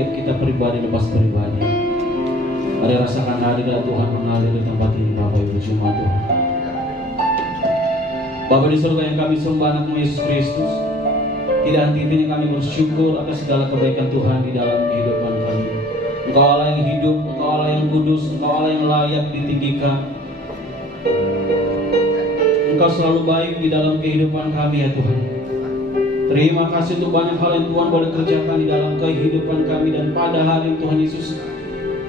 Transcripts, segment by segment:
setiap kita pribadi lepas pribadi. Mari rasakan hadirat Tuhan mengalir di tempat ini Bapak Ibu Jemaat Tuhan. Bapa di surga yang kami sembah anak-Mu Yesus Kristus, tidak henti-hentinya kami bersyukur atas segala kebaikan Tuhan di dalam kehidupan kami. Engkau Allah yang hidup, Engkau Allah yang kudus, Engkau Allah yang layak ditinggikan. Engkau selalu baik di dalam kehidupan kami ya Tuhan. Terima kasih untuk banyak hal yang Tuhan boleh kerjakan di dalam kehidupan kami. Dan pada hari Tuhan Yesus,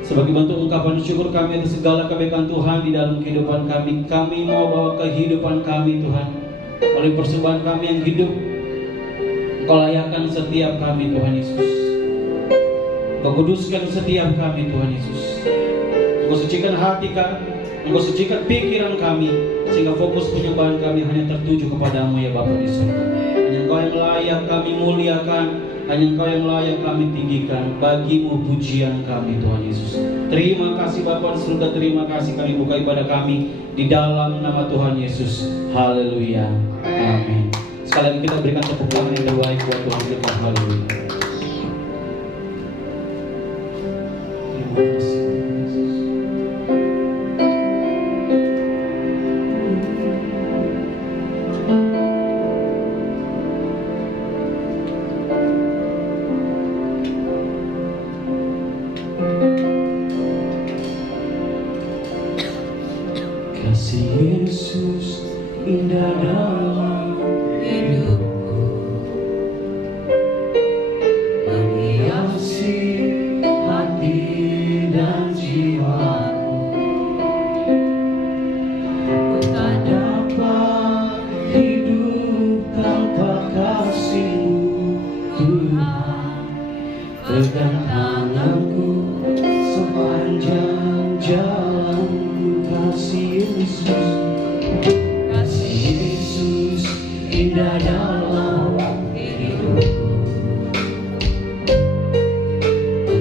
sebagai bentuk ungkapan syukur kami atas segala kebaikan Tuhan di dalam kehidupan kami, kami mau bawa kehidupan kami Tuhan, oleh persembahan kami yang hidup, Engkau layakkan setiap kami Tuhan Yesus. Engkau kuduskan setiap kami Tuhan Yesus. Engkau sucikan hati kami, Engkau sucikan pikiran kami, sehingga fokus penyembahan kami hanya tertuju kepadamu ya Bapa di surga. Hanya Engkau yang layak kami muliakan, hanya Engkau yang layak kami tinggikan. Bagimu pujian kami Tuhan Yesus. Terima kasih Bapa di surga, terima kasih kami buka ibadah kami di dalam nama Tuhan Yesus. Haleluya, amin. Sekali lagi kita berikan tepuk tangan yang terbaik buat Tuhan kita. Haleluya. Terima kasih. Kasih Yesus indah dalam hidupku, menghiasi hati dan jiwaku. Ku tak dapat hidup tanpa kasih-Mu Tuhan. Pegang tanganku sepanjang jalanku. Kasih Yesus indah dalam hidupku,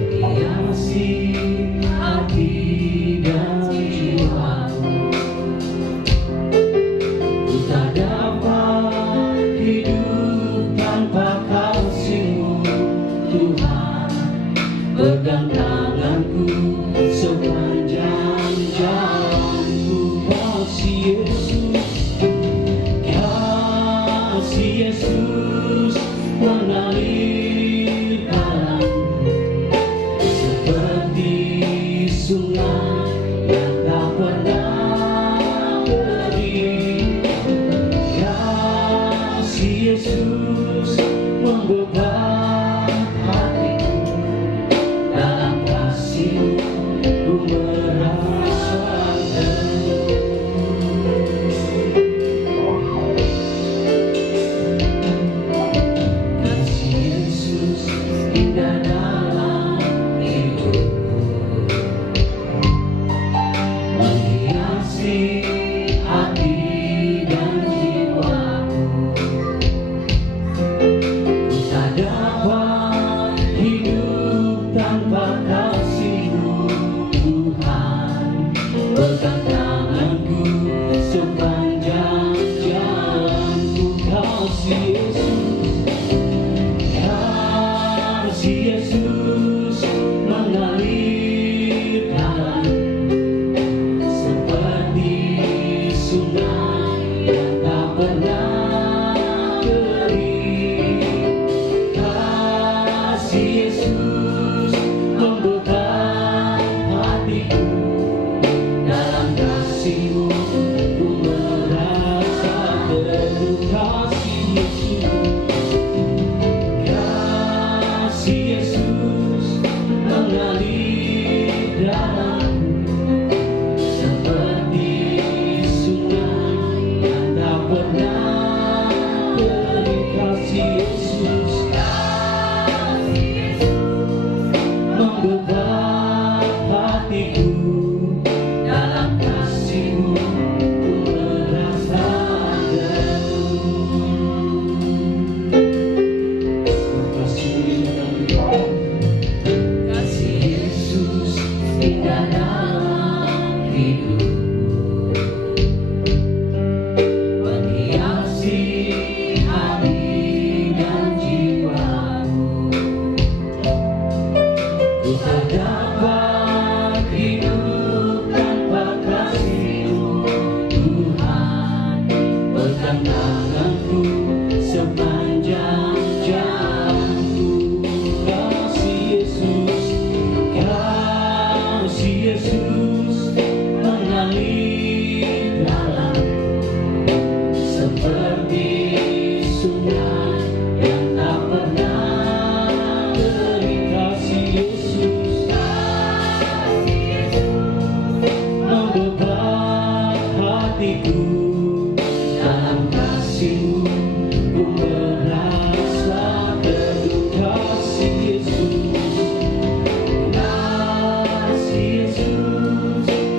menghiasi hati dan jiwaku. Ku tak dapat hidup tanpa kasih-Mu Tuhan. Pegang tanganku sepanjang jalanku. Kasih Yesus mengalir dalamku, seperti sungai yang tak pernah kering. Kasih Yesus membebat hatiku, dalam kasih-Mu ku merasa teduh. Kasih Yesus indah dalam hidupku, menghiasi hati dan jiwaku. Ku tak dapat hidup tanpa kasih-Mu Tuhan. Pegang tanganku sepanjang jalanku. Kasih Yesus mengalir dalamku, seperti sungai yang tak pernah kering. Kasih Yesus membebat hatiku, dalam kasih-Mu ku merasa teduh. Kasih Yesus mengalir dalamku, seperti sungai yang tak pernah kering. Kasih Yesus membebat hatiku, dalam kasih-Mu ku merasa teduh. Kasih Yesus indah dalam hidupku, menghiasi hati dan jiwaku. dapat hidup tanpa kasih-Mu, Tuhan. Pegang tanganku sepanjang jalanku. Kasih Yesus mengalir dalamku seperti sungai yang tak pernah kering. Kasih Yesus menggugah hatiku. Dalam kasih-Mu ku merasa teduh. Kasih Yesus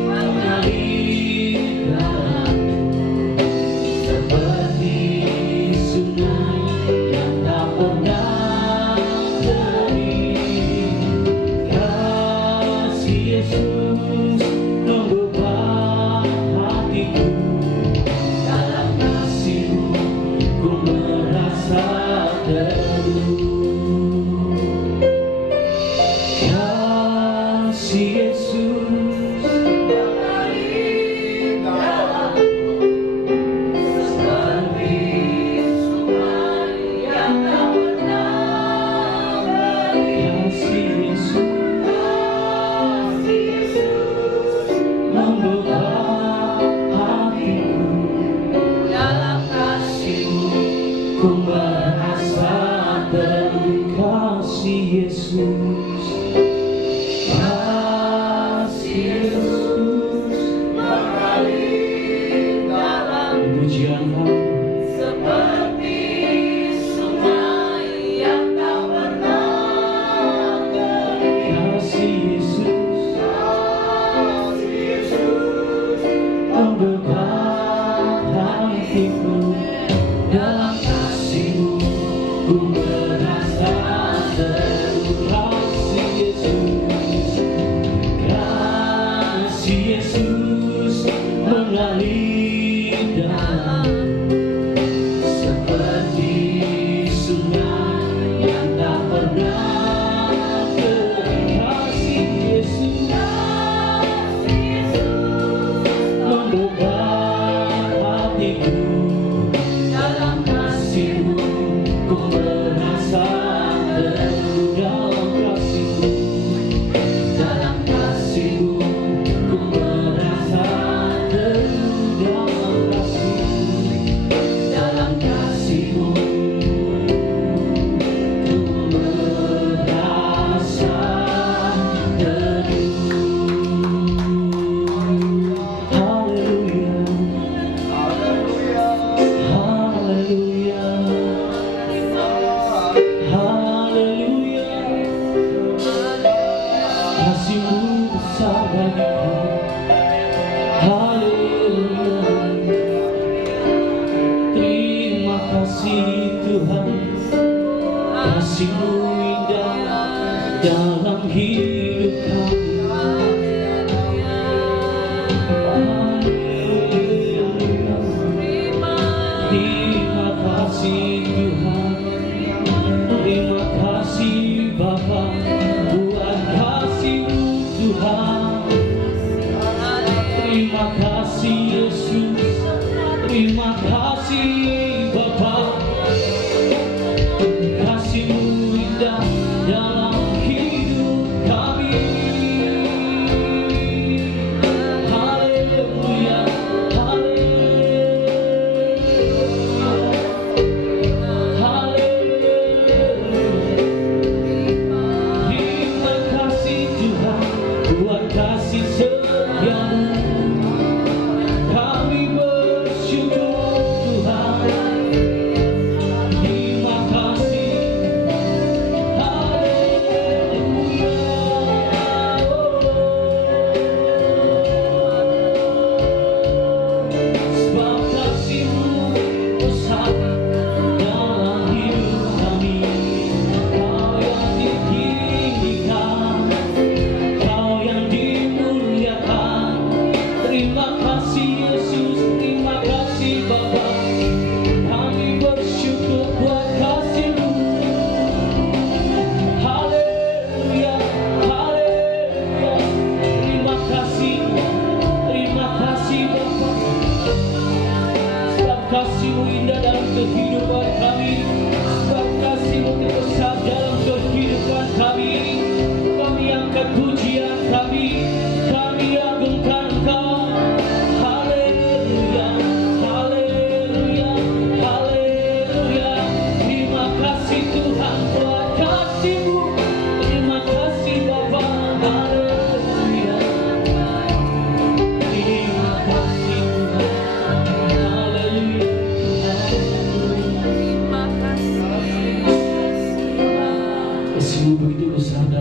mengalir dalamku seperti sungai yang tak pernah kering. Kasih Yesus mengubah hatiku. Dalam kasih-Mu ku merasa teduh. Kasih Yesus mengalir dalamku seperti sungai yang tak pernah kering. Kasih Yesus membuka hatiku. Dalam kasih-Mu ku merasa teduh. Kasih Yesus, kasih Yesus mengalir dalam pujian kami seperti sungai yang tak pernah kering. Kasih Yesus membuka hatiku. Dalam kasih-Mu ku merasa teduh. Kasih Yesus, kasih Yesus mengalir dalam seperti sungai yang tak pernah kering. Kasih Yesus membuka hatiku. Dalam kasih-Mu ku merasa teduh. Dalam kasih-Mu, dalam kasih-Mu ku merasa teduh. Dalam kasih-Mu, dalam kasih-Mu ku merasa teduh. Haleluya, haleluya, haleluya. Kasih-Mu besar bagiku. Haleluya. Terima kasih Tuhan, kasih-Mu indah dalam hidup kami. Haleluya. Terima kasih Tuhan, terima kasih Bapa buat kasih-Mu Tuhan. Terima kasih Yesus, terima kasih Bapa. Kasih-Mu indah dalam hidup kami. Haleluya, haleluya, haleluya. Terima kasih Tuhan buat kasih setia-Mu. Kami bersyukur Tuhan. Terima kasih. Haleluya. Sebab kasih-Mu besar dalam hidup kami. Kau yang ditinggikan, Kau yang dimuliakan.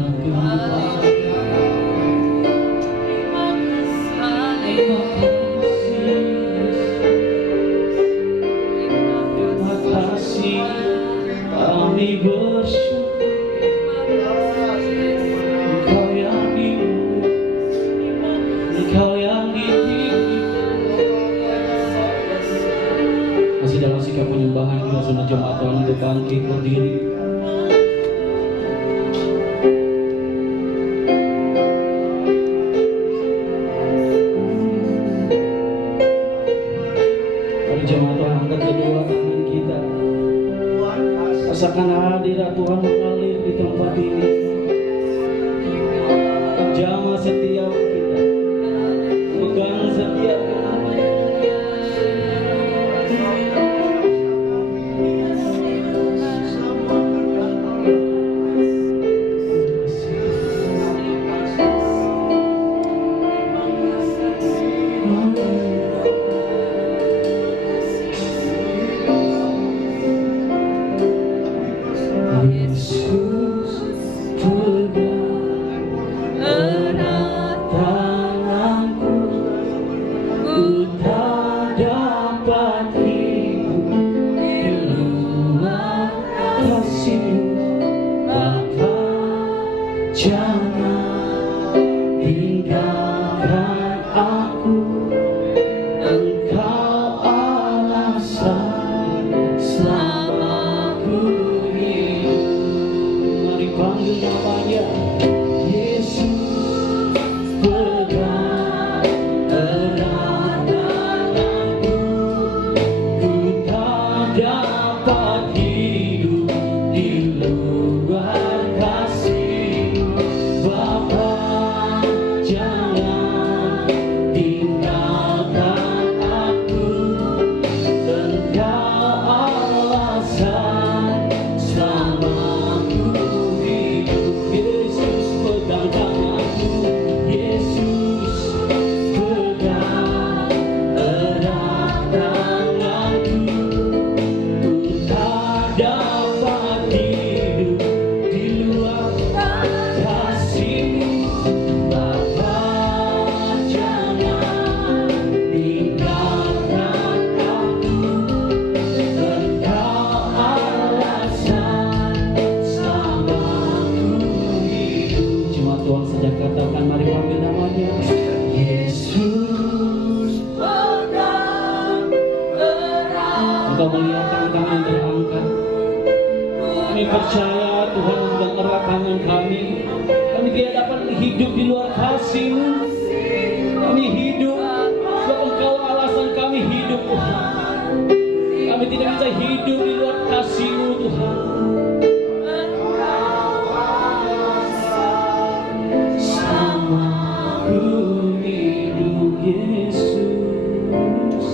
dalam kehidupan. Terima kasih, kami bersyukur. Engkau yang dimuliakan, Engkau yang ditinggikan. Masih dalam sikap penyembahan kita, saudara jemaat Tuhan, untuk bangkit berdiri. Mari jemaat Tuhan, angkat kedua tangan kita. Rasakan hadirat Tuhan mengalir di tempat ini. Jamah setiap kita, pegang setiap kita. Yesus, pegang erat tanganku, ku tak dapat hidup di luar kasih-Mu. Bapa, jangan tinggalkan aku, Engkau alasan selama ku hidup. Mari panggil namanya Yesus, pegang erat tanganku, ku tak dapat hidup di luar kasih-Mu. Bapa, jangan tinggalkan aku, Engkau alasan selama ku hidup. Yesus, pegang tanganku, Yesus, pegang erat tanganku, ku tak dapat hidup di luar kasih-Mu. Bapa, jangan tinggalkan aku, Engkau alasan selama ku hidup. Jemaat Tuhan, sejak katakan, mari panggil namanya Yesus, pegang erat. Engkau melihat tangan yang terangkat. Kami percaya Tuhan memegang erat tangan kami. Kami tidak dapat hidup di luar kasih-Mu. Kami hidup sebab Engkau alasan kami hidup, Tuhan. Kami tidak bisa hidup di luar kasih-Mu, Tuhan. Sama ku hidup, Yesus.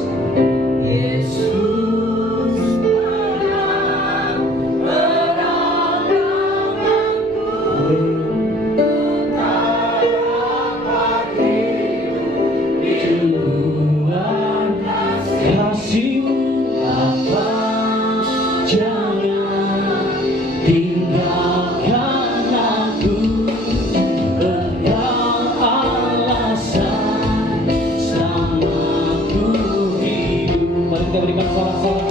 Yesus, pegang erat tanganku, tak dapat hidup di luar kasih-Mu. Bapa, jangan tinggalkan aku, Engkau alasan selama ku hidup. Mari kita berikan sorak-sorak.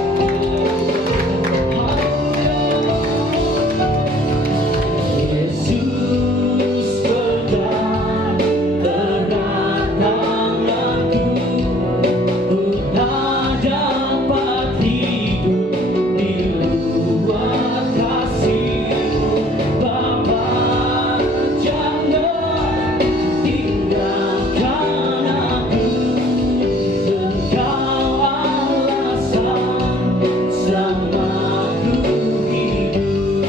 Yesus, pegang erat tanganku, ku tak dapat hidup di luar kasih-Mu. Bapa, jangan tinggalkan aku, Engkau alasan selama ku hidup.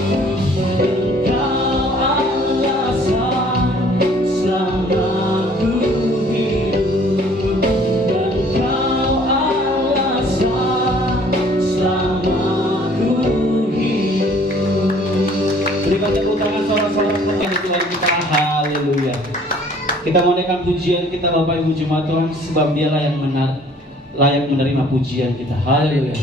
Engkau alasan selama ku hidup. Engkau alasan selama ku hidup. Berikan tepuk tangan sorak-sorak kepada Tuhan kita. Haleluya. Kita menaikkan pujian kita, Bapak Ibu Jemaat Tuhan, sebab Dialah yang layak menerima pujian kita. Haleluya.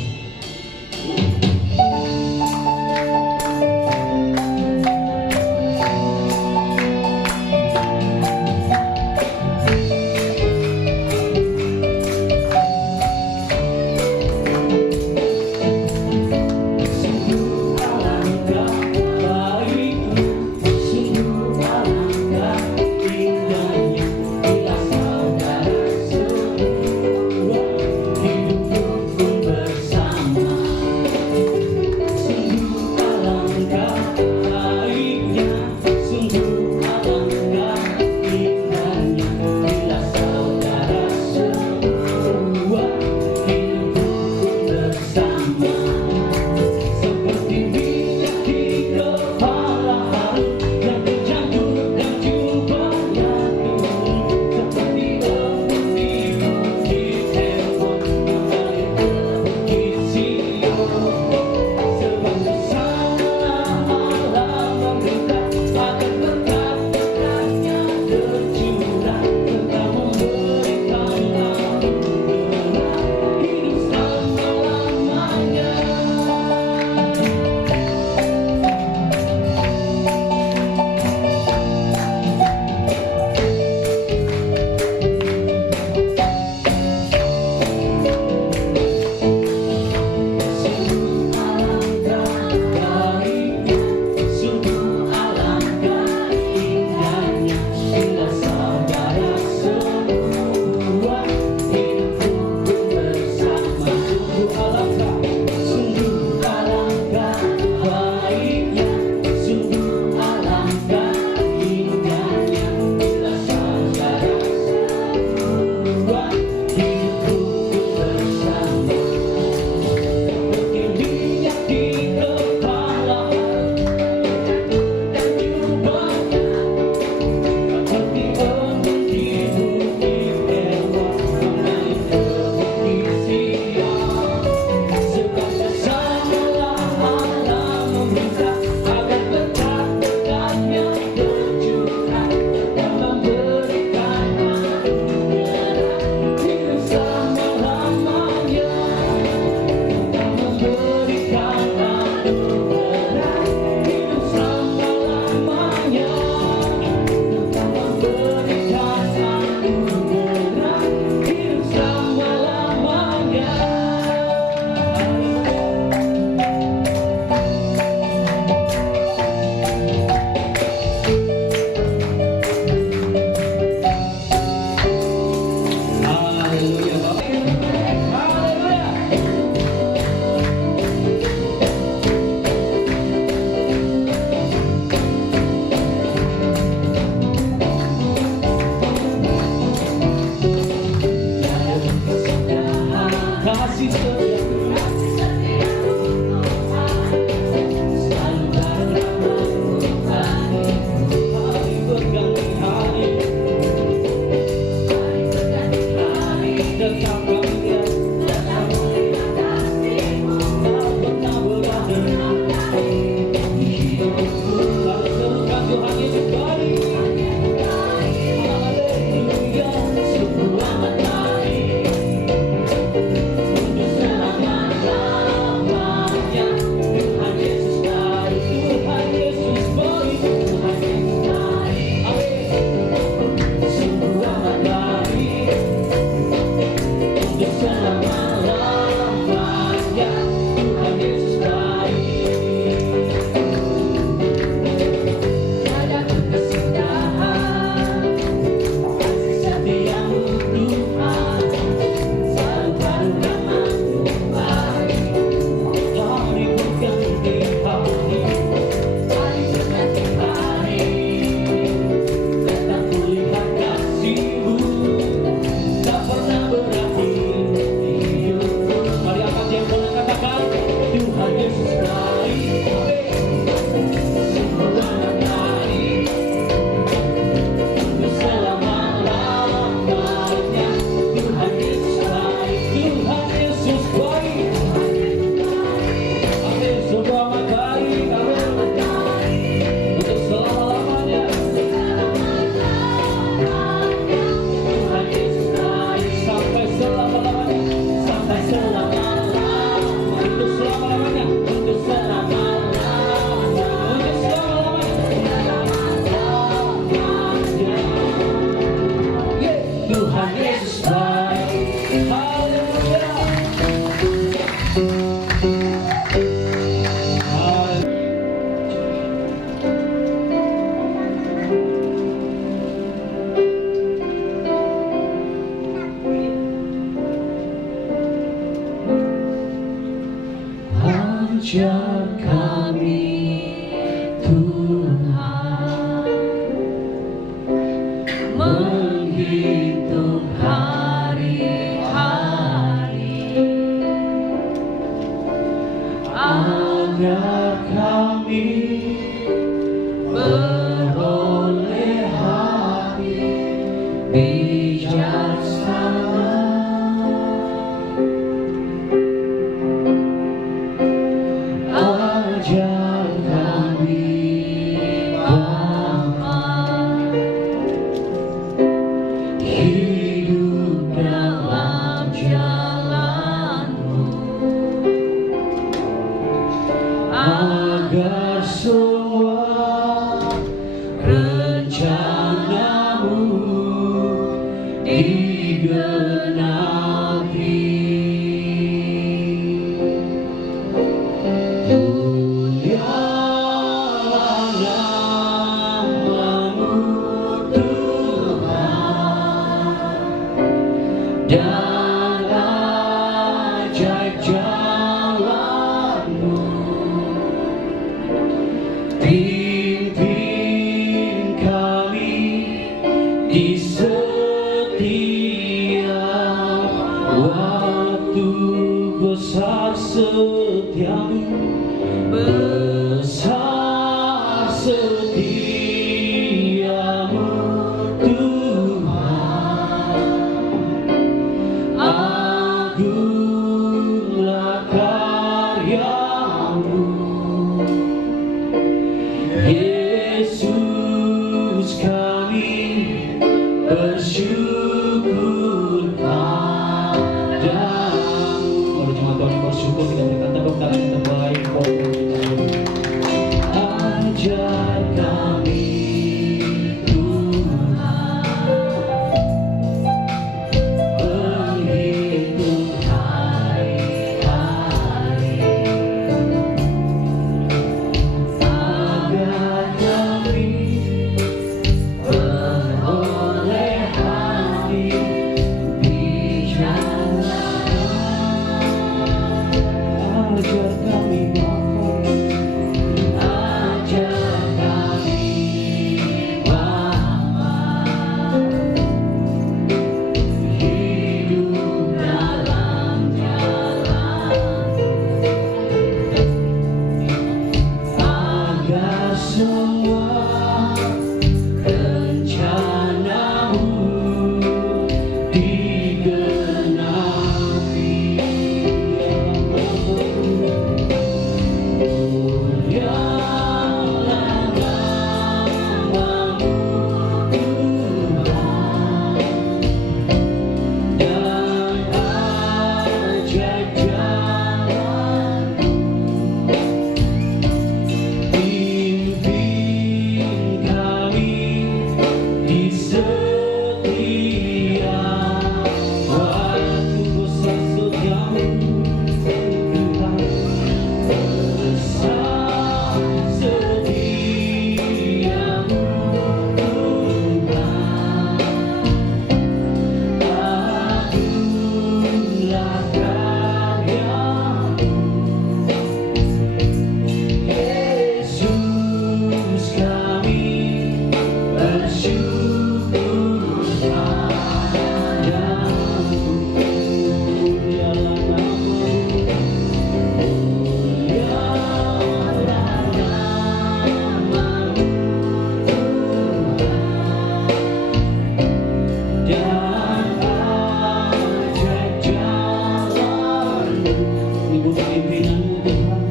menghitung hari-hari agar kami beroleh hati bijaksana. Ajar kami Bapa hidup dalam jalan-Mu, agar semua rencana-Mu digenapi. Mulialah nama-Mu Tuhan, dan ajaib jalan-Mu. Pimpin kami di setiap waktu, besar setiamu, besar setiamu Tuhan. Agunglah karya-Mu, Yesus kami bersyukur padamu. Kalau cuma Tuhan bersyukur, kita berikan tepuk tangan yang terbaik. Ajar kami Tuhan menghitung hari-hari agar kami beroleh hati bijaksana. Ajar kami Bapa, ajar kami Bapa hidup dalam jalan-Mu, agar semua rencana-Mu digenapi. Mulialah nama-Mu Tuhan, dan ajaib jalan-Mu. Pimpin kami di setiap waktu, besar setiamu Tuhan, besar setiamu Tuhan. Agunglah karya-Mu, Yesus kami bersyukur padamu. Mulialah nama-Mu, mulialah nama-Mu Tuhan, dan ajaib jalan-Mu. Ibu pimpinan-Mu Tuhan,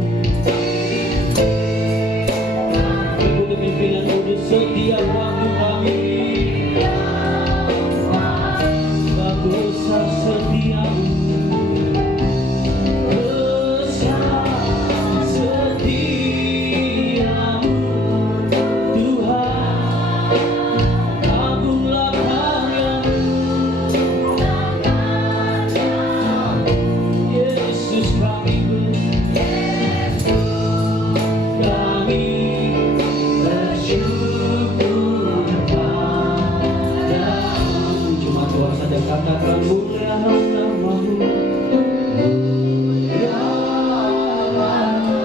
Ibu pimpinan-Mu di setiap waktu kami, besar setiamu, besar setiamu Tuhan. Agunglah karya-Mu, Yesus kami bersyukur padamu. Cuma Tuhan saja katakan mulialah nama-Mu, mulialah nama-Mu.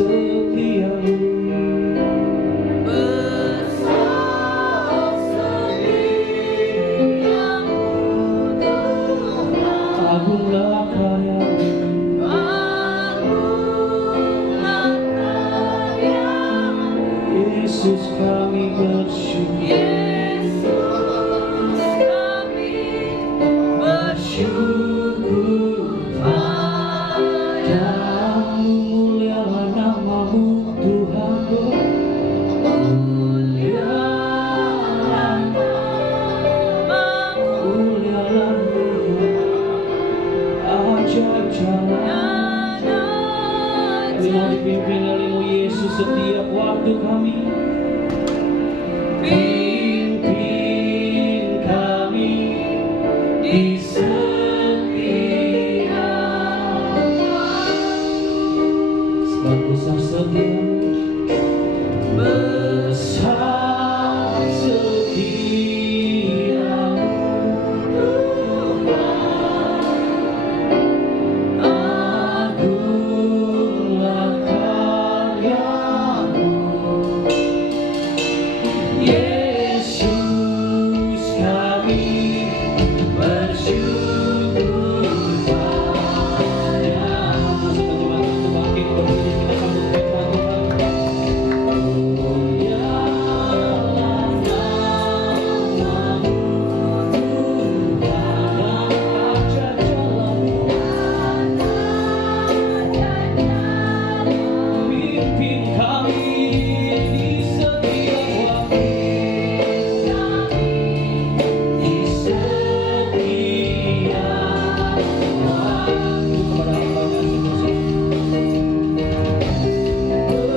setiamu. Agunglah karyamu, Yesus kami bersyukur padamu, mulialah namamu Tuhanku, mulialah ajaib jalan kami mau dipimpin oleh-Mu Yesus setiap waktu kami. Pimpin kami di setiap sebab besar setiamu, besar setiamu Tuhan, agunglah karyamu, Yesus kami bersyukur padamu. Teman-teman bangkit berdiri, kita sambut firman Tuhan. Mulialah namamu Tuhan, ajaib jalanmu, pimpin kami di setiap waktu, di setiap waktu. Kepada hamba-Nya semuanya,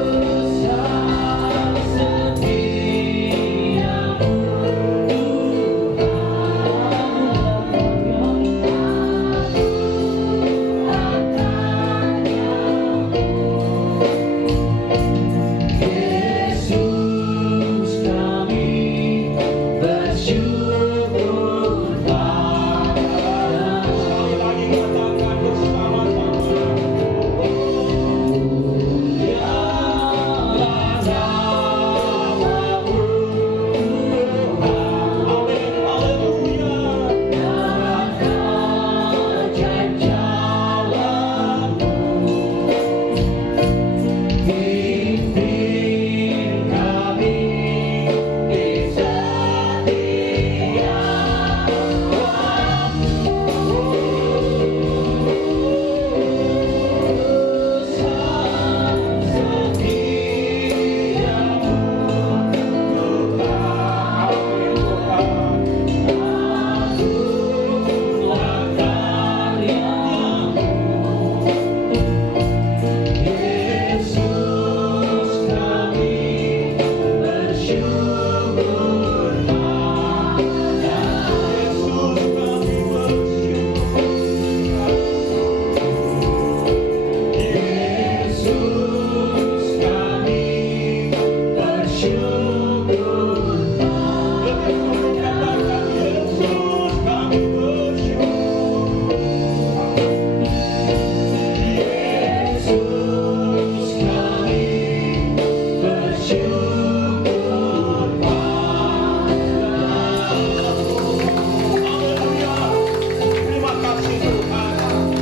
besar setiamu Yesus kami bersyukur padamu. Lagi katakan bersama-sama. Mulialah namamu Tuhan, Amin. Haleluya. ajaib jalanmu,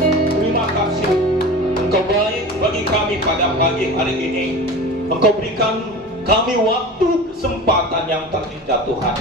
pimpin kami di setiap pada pagi hari ini. Engkau berikan kami waktu kesempatan yang terindah Tuhan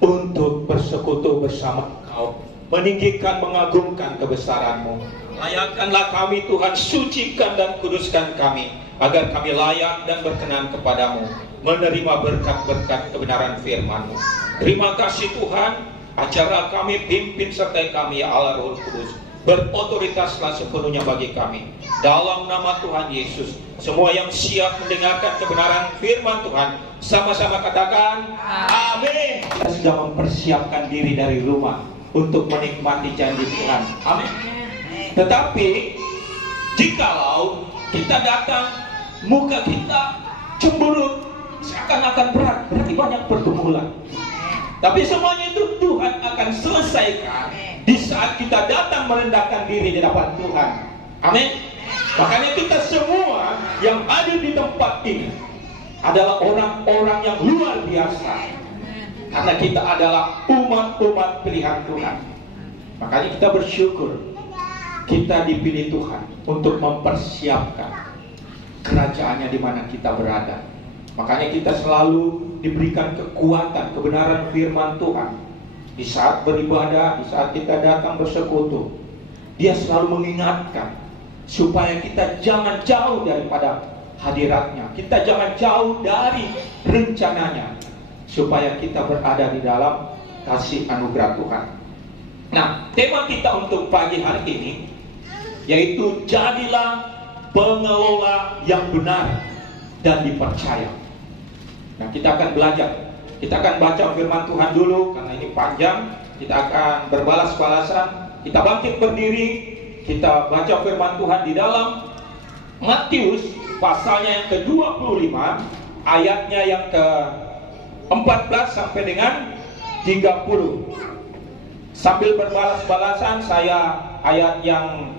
untuk bersekutu bersama Engkau, meninggikan, mengagungkan kebesaran-Mu. Layakkanlah kami Tuhan, sucikan dan kuduskan kami, agar kami layak dan berkenan kepadamu, menerima berkat-berkat kebenaran firman-Mu. Terima kasih Tuhan, ajarlah kami, pimpin sertai kami ya Allah Roh Kudus. Berotoritaslah sepenuhnya bagi kami. Dalam nama Tuhan Yesus, semua yang siap mendengarkan kebenaran firman Tuhan, sama-sama katakan amin. Kita sudah mempersiapkan diri dari rumah untuk menikmati janji Tuhan. Amin. Tetapi jikalau kita datang, muka kita cemberut, seakan-akan berat, berarti banyak pergumulan. Tapi semuanya itu Tuhan akan selesaikan di saat kita datang merendahkan diri di hadapan Tuhan. Amin. Makanya kita semua yang ada di tempat ini adalah orang-orang yang luar biasa. Karena kita adalah umat-umat pilihan Tuhan. Makanya kita bersyukur kita dipilih Tuhan untuk mempersiapkan kerajaannya di mana kita berada. Makanya kita selalu diberikan kekuatan, kebenaran firman Tuhan. Di saat beribadah, di saat kita datang bersekutu, Dia selalu mengingatkan supaya kita jangan jauh daripada hadiratnya, kita jangan jauh dari rencananya, supaya kita berada di dalam kasih anugerah Tuhan. Nah, tema kita untuk pagi hari ini yaitu jadilah pengelola yang benar dan dipercaya. Nah, kita akan belajar. Kita akan baca firman Tuhan dulu karena ini panjang. Kita akan berbalas-balasan. Kita bangkit berdiri. Kita baca firman Tuhan di dalam Matius pasalnya yang ke-25, ayatnya yang ke-14 sampai dengan 30. Sambil berbalas-balasan, saya ayat yang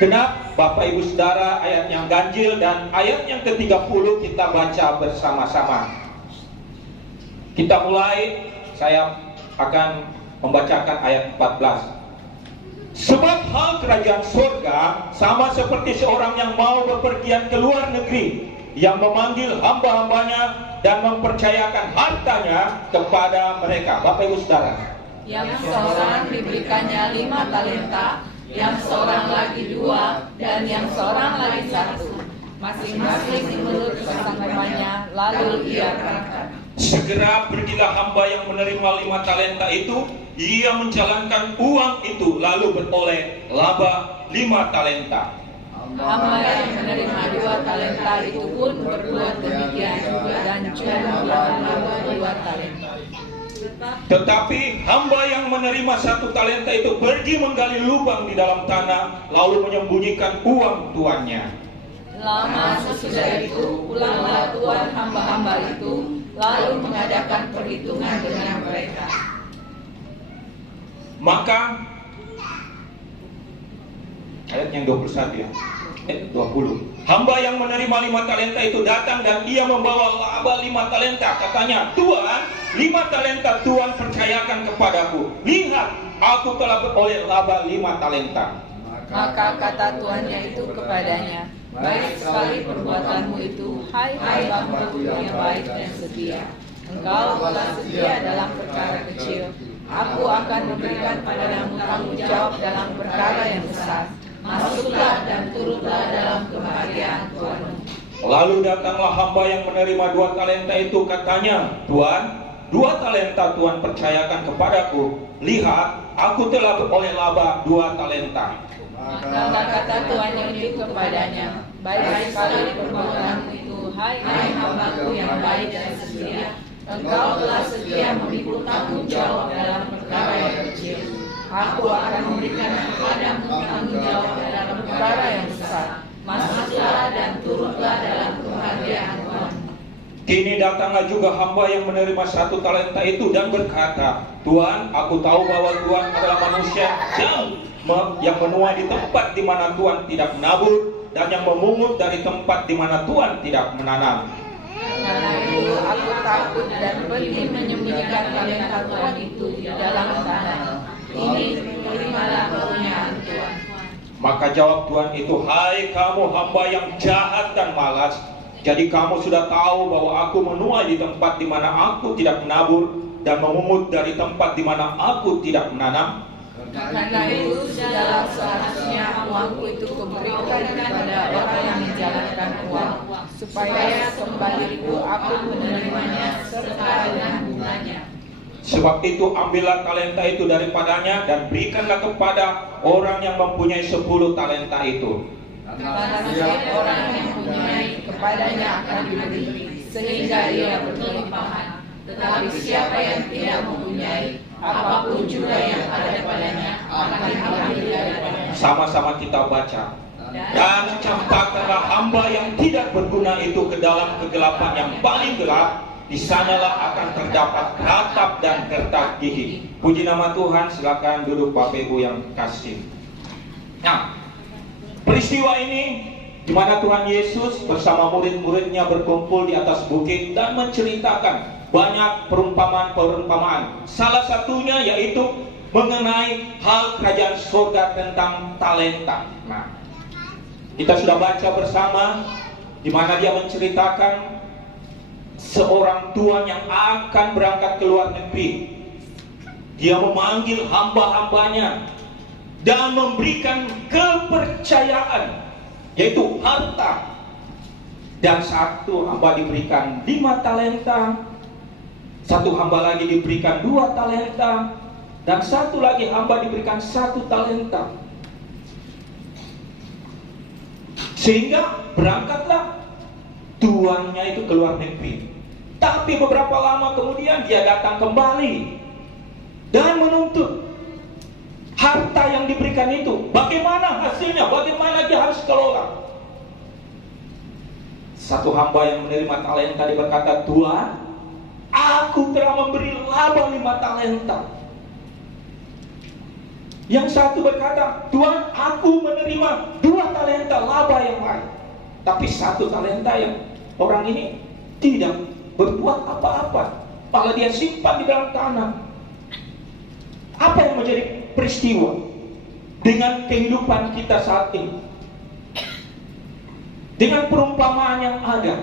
genap, Bapak Ibu Saudara ayat yang ganjil, dan ayat yang ke-30 kita baca bersama-sama. Kita mulai, saya akan membacakan ayat 14. Sebab hal kerajaan surga sama seperti seorang yang mau bepergian ke luar negeri, yang memanggil hamba-hambanya dan mempercayakan hartanya kepada mereka. Bapak Ibu Saudara, yang seorang diberikannya 5 talenta, yang seorang lagi 2, dan yang seorang lagi 1, masing-masing menurut kesanggupannya, lalu ia berangkat. Segera pergilah hamba yang menerima 5 talenta itu. Ia menjalankan uang itu, lalu beroleh laba 5 talenta. Hamba yang menerima 2 talenta itu pun berbuat demikian juga, dan juga laba 2 talenta. Tetapi hamba yang menerima 1 talenta itu pergi menggali lubang di dalam tanah, lalu menyembunyikan uang tuannya. Lama sesudah itu pulanglah tuan hamba-hamba itu, lalu mengadakan perhitungan dengan mereka. Maka ayat yang 21 ya, 20. Hamba yang menerima 5 talenta itu datang dan ia membawa laba 5 talenta. Katanya, Tuan, 5 talenta Tuan percayakan kepadaku. Lihat, aku telah beroleh laba 5 talenta. Maka kata tuannya itu kepadanya, baik sekali perbuatanmu itu, hai hambaku yang baik dan setia. Engkau telah setia dalam perkara kecil, aku akan memberikan padamu tanggung jawab dalam perkara yang besar. Masuklah dan turutlah dalam kebahagiaan Tuhanmu. Lalu datanglah hamba yang menerima 2 talenta itu, katanya, Tuan, 2 talenta Tuan percayakan kepadaku. Lihat, aku telah beroleh laba 2 talenta. Maka kata tuannya itu kepadanya, baik sekali perbuatanmu itu, hai hambaku yang baik dan setia. Engkau telah setia memikul tanggung jawab dalam perkara yang kecil, aku akan memberikan kepadamu tanggung jawab dalam perkara yang besar. Masuklah dan turutlah dalam kebahagiaan Tuhan. Kini datanglah juga hamba yang menerima 1 talenta itu dan berkata, Tuan, aku tahu bahwa Tuan adalah manusia yang menuai di tempat di mana Tuan tidak menabur, dan yang memungut dari tempat di mana Tuan tidak menanam. Karena itu aku takut dan pergi menyembunyikan talenta Tuhan itu di dalam tanah. Ini terimalah kepunyaan Tuhan. Maka jawab Tuhan itu, hai kamu hamba yang jahat dan malas. Jadi kamu sudah tahu bahwa aku menuai di tempat di mana aku tidak menabur, dan memungut dari tempat di mana aku tidak menanam. Karena itu sudahlah seharusnya uangku itu kuberikan kepada orang yang menjalankan uang, supaya kembaliku aku menerimanya serta dengan bunganya. Sebab itu ambillah talenta itu daripadanya dan berikanlah kepada orang yang mempunyai 10 talenta itu. Karena setiap orang yang mempunyai kepadanya akan diberi, sehingga ia berkelimpahan. Tetapi siapa yang tidak mempunyai, apapun juga yang ada padanya akan diambil daripadanya. Sama-sama kita baca. Dan campakkanlah hamba yang tidak berguna itu ke dalam kegelapan yang paling gelap. Di sanalah akan terdapat ratap dan gertak gigi. Puji nama Tuhan. Silakan duduk Bapak Ibu yang kasih. Nah, Peristiwa ini di mana Tuhan Yesus bersama murid-muridnya berkumpul di atas bukit dan menceritakan banyak perumpamaan-perumpamaan. Salah satunya yaitu mengenai hal kerajaan surga tentang talenta. Nah, kita sudah baca bersama di mana dia menceritakan seorang tuan yang akan berangkat ke luar negeri. Dia memanggil hamba-hambanya dan memberikan kepercayaan, yaitu harta. Dan satu hamba diberikan 5 talenta, satu hamba lagi diberikan 2 talenta, dan satu lagi hamba diberikan 1 talenta. Sehingga berangkatlah tuannya itu ke luar negeri. Tapi beberapa lama kemudian dia datang kembali dan menuntut harta yang diberikan itu. Bagaimana hasilnya? Bagaimana dia harus kelola? Satu hamba yang menerima talenta dia berkata, "Tuan, aku telah memberi laba 5 talenta." Yang satu berkata, "Tuan, aku menerima 2 talenta laba yang lain." Tapi 1 talenta yang orang ini tidak berbuat apa-apa, malah dia simpan di dalam tanah. Apa yang menjadi peristiwa dengan kehidupan kita saat ini? Dengan perumpamaan yang ada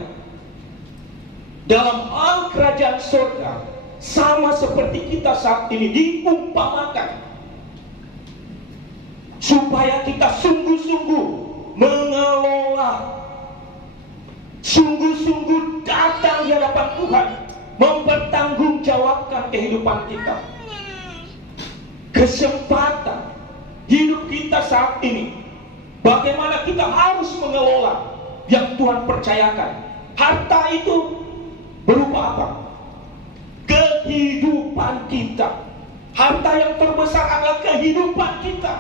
dalam hal kerajaan surga, sama seperti kita saat ini diumpamakan supaya kita sungguh-sungguh mengelola, sungguh-sungguh datang di hadapan Tuhan, mempertanggungjawabkan kehidupan kita. Kesempatan hidup kita saat ini, bagaimana kita harus mengelola yang Tuhan percayakan. Harta itu berupa apa? Kehidupan kita. Harta yang terbesar adalah kehidupan kita.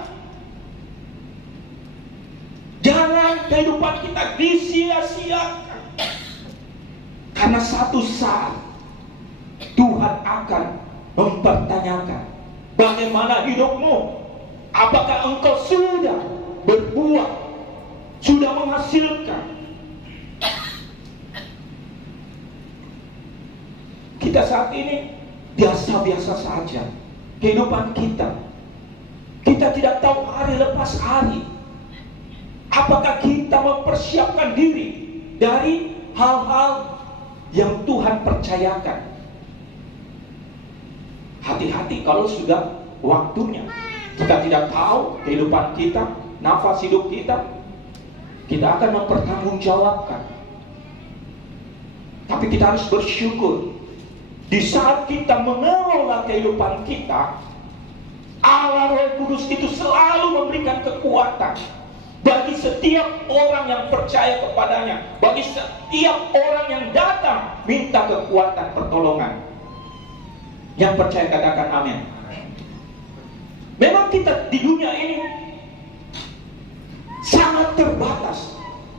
Jangan kehidupan kita disia-siakan, karena satu saat Tuhan akan mempertanyakan bagaimana hidupmu. Apakah engkau sudah berbuah, sudah menghasilkan? Kita saat ini biasa-biasa saja kehidupan kita. Kita tidak tahu hari lepas hari. Apakah kita mempersiapkan diri dari hal-hal yang Tuhan percayakan? Hati-hati kalau sudah waktunya. Kita tidak tahu kehidupan kita, nafas hidup kita akan mempertanggungjawabkan. Tapi kita harus bersyukur. Di saat kita mengelola kehidupan kita, Allah Roh Kudus itu selalu memberikan kekuatan bagi setiap orang yang percaya kepadanya, bagi setiap orang yang datang minta kekuatan pertolongan. Yang percaya katakan amin. Memang kita di dunia ini sangat terbatas,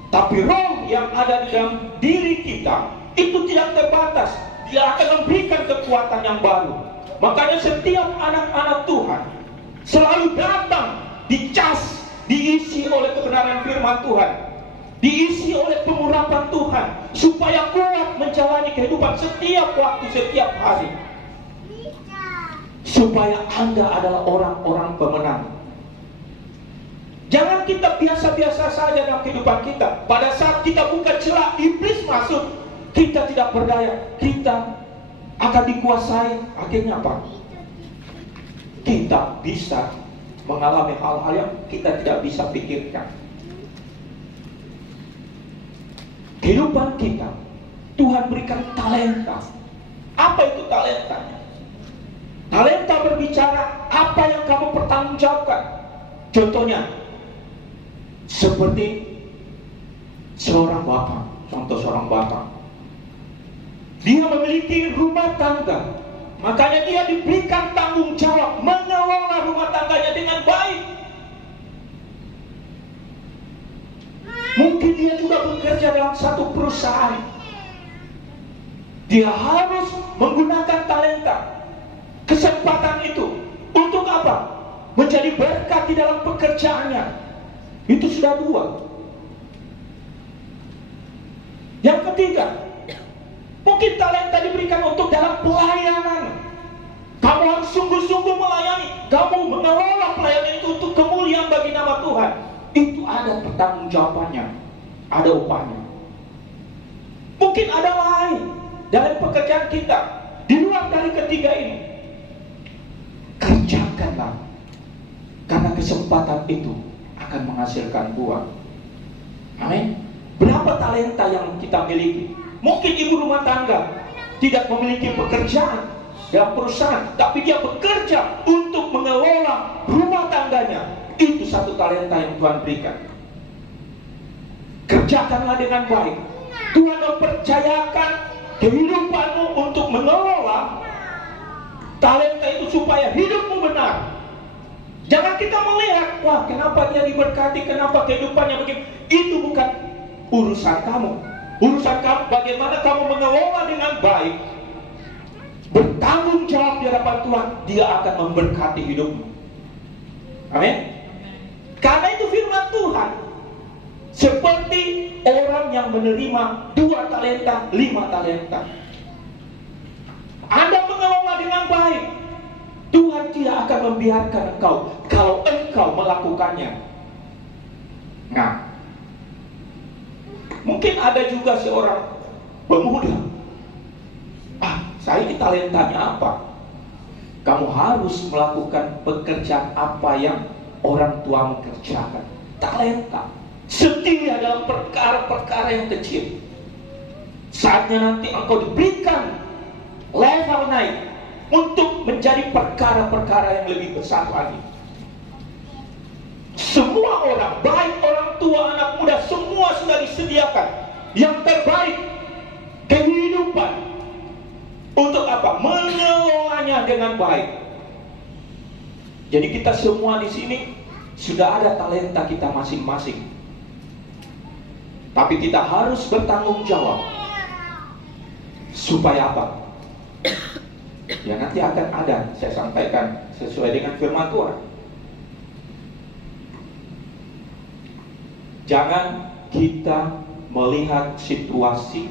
tapi roh yang ada di dalam diri kita itu tidak terbatas. Dia akan memberikan kekuatan yang baru. Makanya setiap anak-anak Tuhan selalu datang dicas, diisi oleh kebenaran firman Tuhan, diisi oleh pengurapan Tuhan, supaya kuat menjalani kehidupan setiap waktu, setiap hari, supaya Anda adalah orang-orang pemenang. Jangan kita biasa-biasa saja dalam kehidupan kita. Pada saat kita buka celah, iblis masuk, kita tidak berdaya, kita akan dikuasai. Akhirnya apa? Kita bisa mengalami hal-hal yang kita tidak bisa pikirkan. Kehidupan kita, Tuhan berikan talenta. Apa itu talentanya? Talenta berbicara apa yang kamu pertanggungjawabkan. Contohnya, seperti seorang bapak. Contoh seorang bapak, dia memiliki rumah tangga, makanya dia diberikan tanggung jawab mengelola rumah tangganya dengan baik. Mungkin dia juga bekerja dalam satu perusahaan. Dia harus menggunakan talenta, kesempatan itu untuk apa? Menjadi berkat di dalam pekerjaannya, Itu sudah 2. Yang ketiga, mungkin talenta diberikan untuk dalam pelayanan. Kamu harus sungguh-sungguh melayani. Kamu mengelola pelayanan itu untuk kemuliaan bagi nama Tuhan. Itu ada pertanggungjawabannya, ada upahnya. Mungkin ada lain dalam pekerjaan kita di luar dari ketiga ini. Kerjakanlah, karena kesempatan itu akan menghasilkan buah. Amin. Berapa talenta yang kita miliki? Mungkin ibu rumah tangga tidak memiliki pekerjaan dalam perusahaan, tapi dia bekerja untuk mengelola rumah tangganya. Itu satu talenta yang Tuhan berikan. Kerjakanlah dengan baik. Tuhan mempercayakan kehidupanmu untuk mengelola talenta itu supaya hidupmu benar. Jangan kita melihat, wah kenapa dia diberkati, kenapa kehidupannya begini. Itu bukan urusan kamu. Urusan kamu bagaimana kamu mengelola dengan baik. Bertanggung jawab di hadapan Tuhan, dia akan memberkati hidupmu. Amin. Karena itu firman Tuhan. Seperti orang yang menerima 2 talenta, 5 talenta. Anda mengelola dengan baik, Tuhan tidak akan membiarkan engkau kalau engkau melakukannya. Nah, mungkin ada juga seorang pemuda. Saya ini talentanya apa? Kamu harus melakukan pekerjaan apa yang orang tuamu kerjakan. Talenta. Setia dalam perkara-perkara yang kecil. Saatnya nanti engkau diberikan level naik untuk menjadi perkara-perkara yang lebih besar lagi. Semua orang, baik orang tua, anak muda, semua sudah disediakan yang terbaik kehidupan. Untuk apa? Mengelolanya dengan baik. Jadi kita semua di sini sudah ada talenta kita masing-masing. Tapi kita harus bertanggung jawab. Supaya apa? Ya nanti akan ada, saya sampaikan sesuai dengan firman Tuhan. Jangan kita melihat situasi,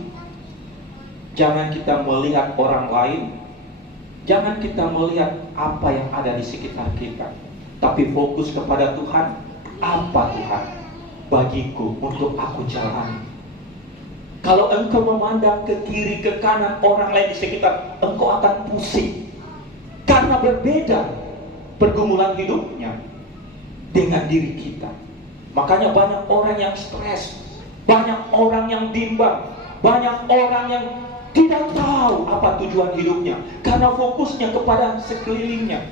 jangan kita melihat orang lain, jangan kita melihat apa yang ada di sekitar kita, tapi fokus kepada Tuhan. Apa Tuhan bagiku untuk aku jalani? Kalau engkau memandang ke kiri ke kanan orang lain di sekitar, engkau akan pusing. Karena berbeda pergumulan hidupnya dengan diri kita. Makanya banyak orang yang stres, banyak orang yang bimbang, banyak orang yang tidak tahu apa tujuan hidupnya karena fokusnya kepada sekelilingnya.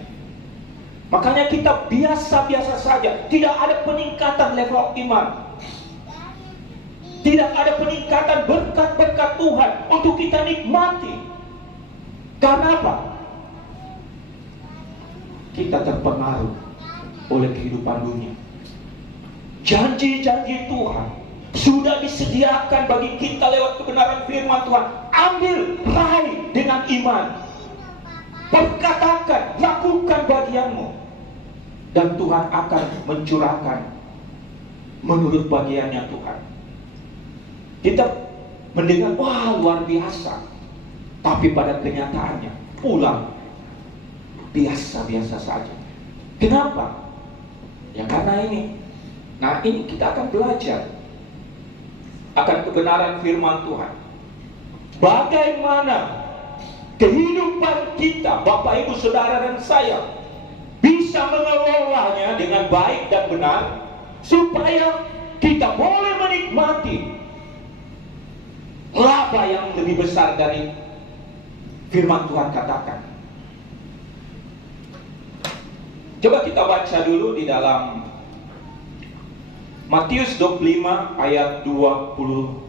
Makanya kita biasa-biasa saja, tidak ada peningkatan level iman, tidak ada peningkatan berkat-berkat Tuhan untuk kita nikmati. Karena apa? Kita terpengaruh oleh kehidupan dunia. Janji-janji Tuhan sudah disediakan bagi kita lewat kebenaran firman Tuhan. Ambil, raih dengan iman. Perkatakan, lakukan bagianmu, dan Tuhan akan mencurahkan menurut bagiannya Tuhan. Kita mendengar, wah luar biasa, tapi pada kenyataannya pulang biasa-biasa saja. Kenapa? Ya karena ini. Nah ini kita akan belajar akan kebenaran firman Tuhan. Bagaimana kehidupan kita, Bapak Ibu Saudara dan saya, bisa mengelolanya dengan baik dan benar, supaya kita boleh menikmati laba yang lebih besar dari firman Tuhan katakan. Coba kita baca dulu di dalam Matius 25 ayat 21.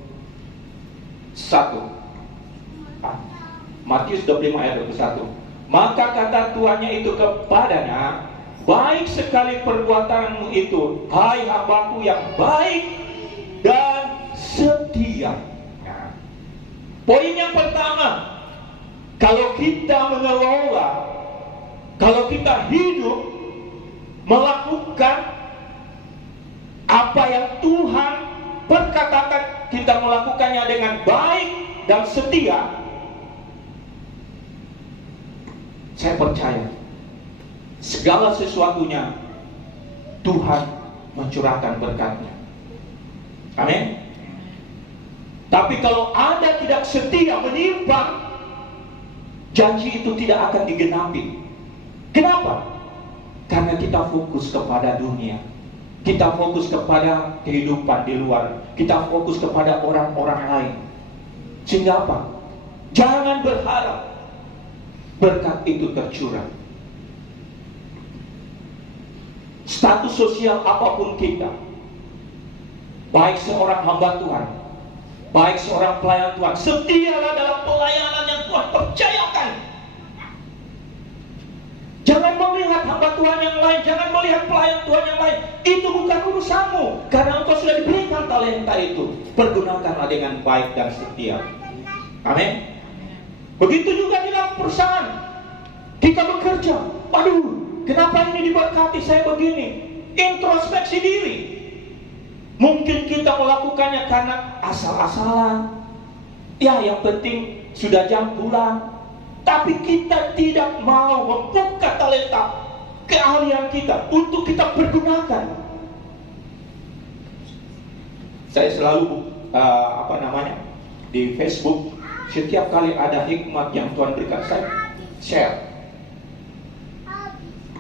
Matius 25 ayat 21. Maka kata tuannya itu kepadanya, baik sekali perbuatanmu itu, hai hambaku yang baik dan setia. Nah, poin yang pertama, kalau kita mengelola, kalau kita hidup melakukan Apa yang Tuhan berkatakan kita melakukannya dengan baik dan setia, saya percaya segala sesuatunya Tuhan mencurahkan berkat-Nya. Amin. Tapi kalau Anda tidak setia, menyimpang, janji itu tidak akan digenapi. Kenapa? Karena kita fokus kepada dunia, kita fokus kepada kehidupan di luar, kita fokus kepada orang-orang lain. Sehingga apa? Jangan berharap berkat itu tercurah. Status sosial apapun kita, baik seorang hamba Tuhan, baik seorang pelayan Tuhan, setialah dalam pelayanan yang Tuhan percayakan. Jangan melihat hamba Tuhan yang lain, jangan melihat pelayan Tuhan yang lain. Itu bukan urusanmu, karena engkau sudah diberikan talenta itu. Pergunakanlah dengan baik dan setia. Amin. Begitu juga di dalam perusahaan. Kita bekerja, waduh, kenapa ini diberkati saya begini? Introspeksi diri. Mungkin kita melakukannya karena asal-asalan. Ya, yang penting sudah jam pulang. Tapi kita tidak mau membuka talenta keahlian kita untuk kita pergunakan. Saya selalu di Facebook, setiap kali ada hikmat yang Tuhan berikan, saya share.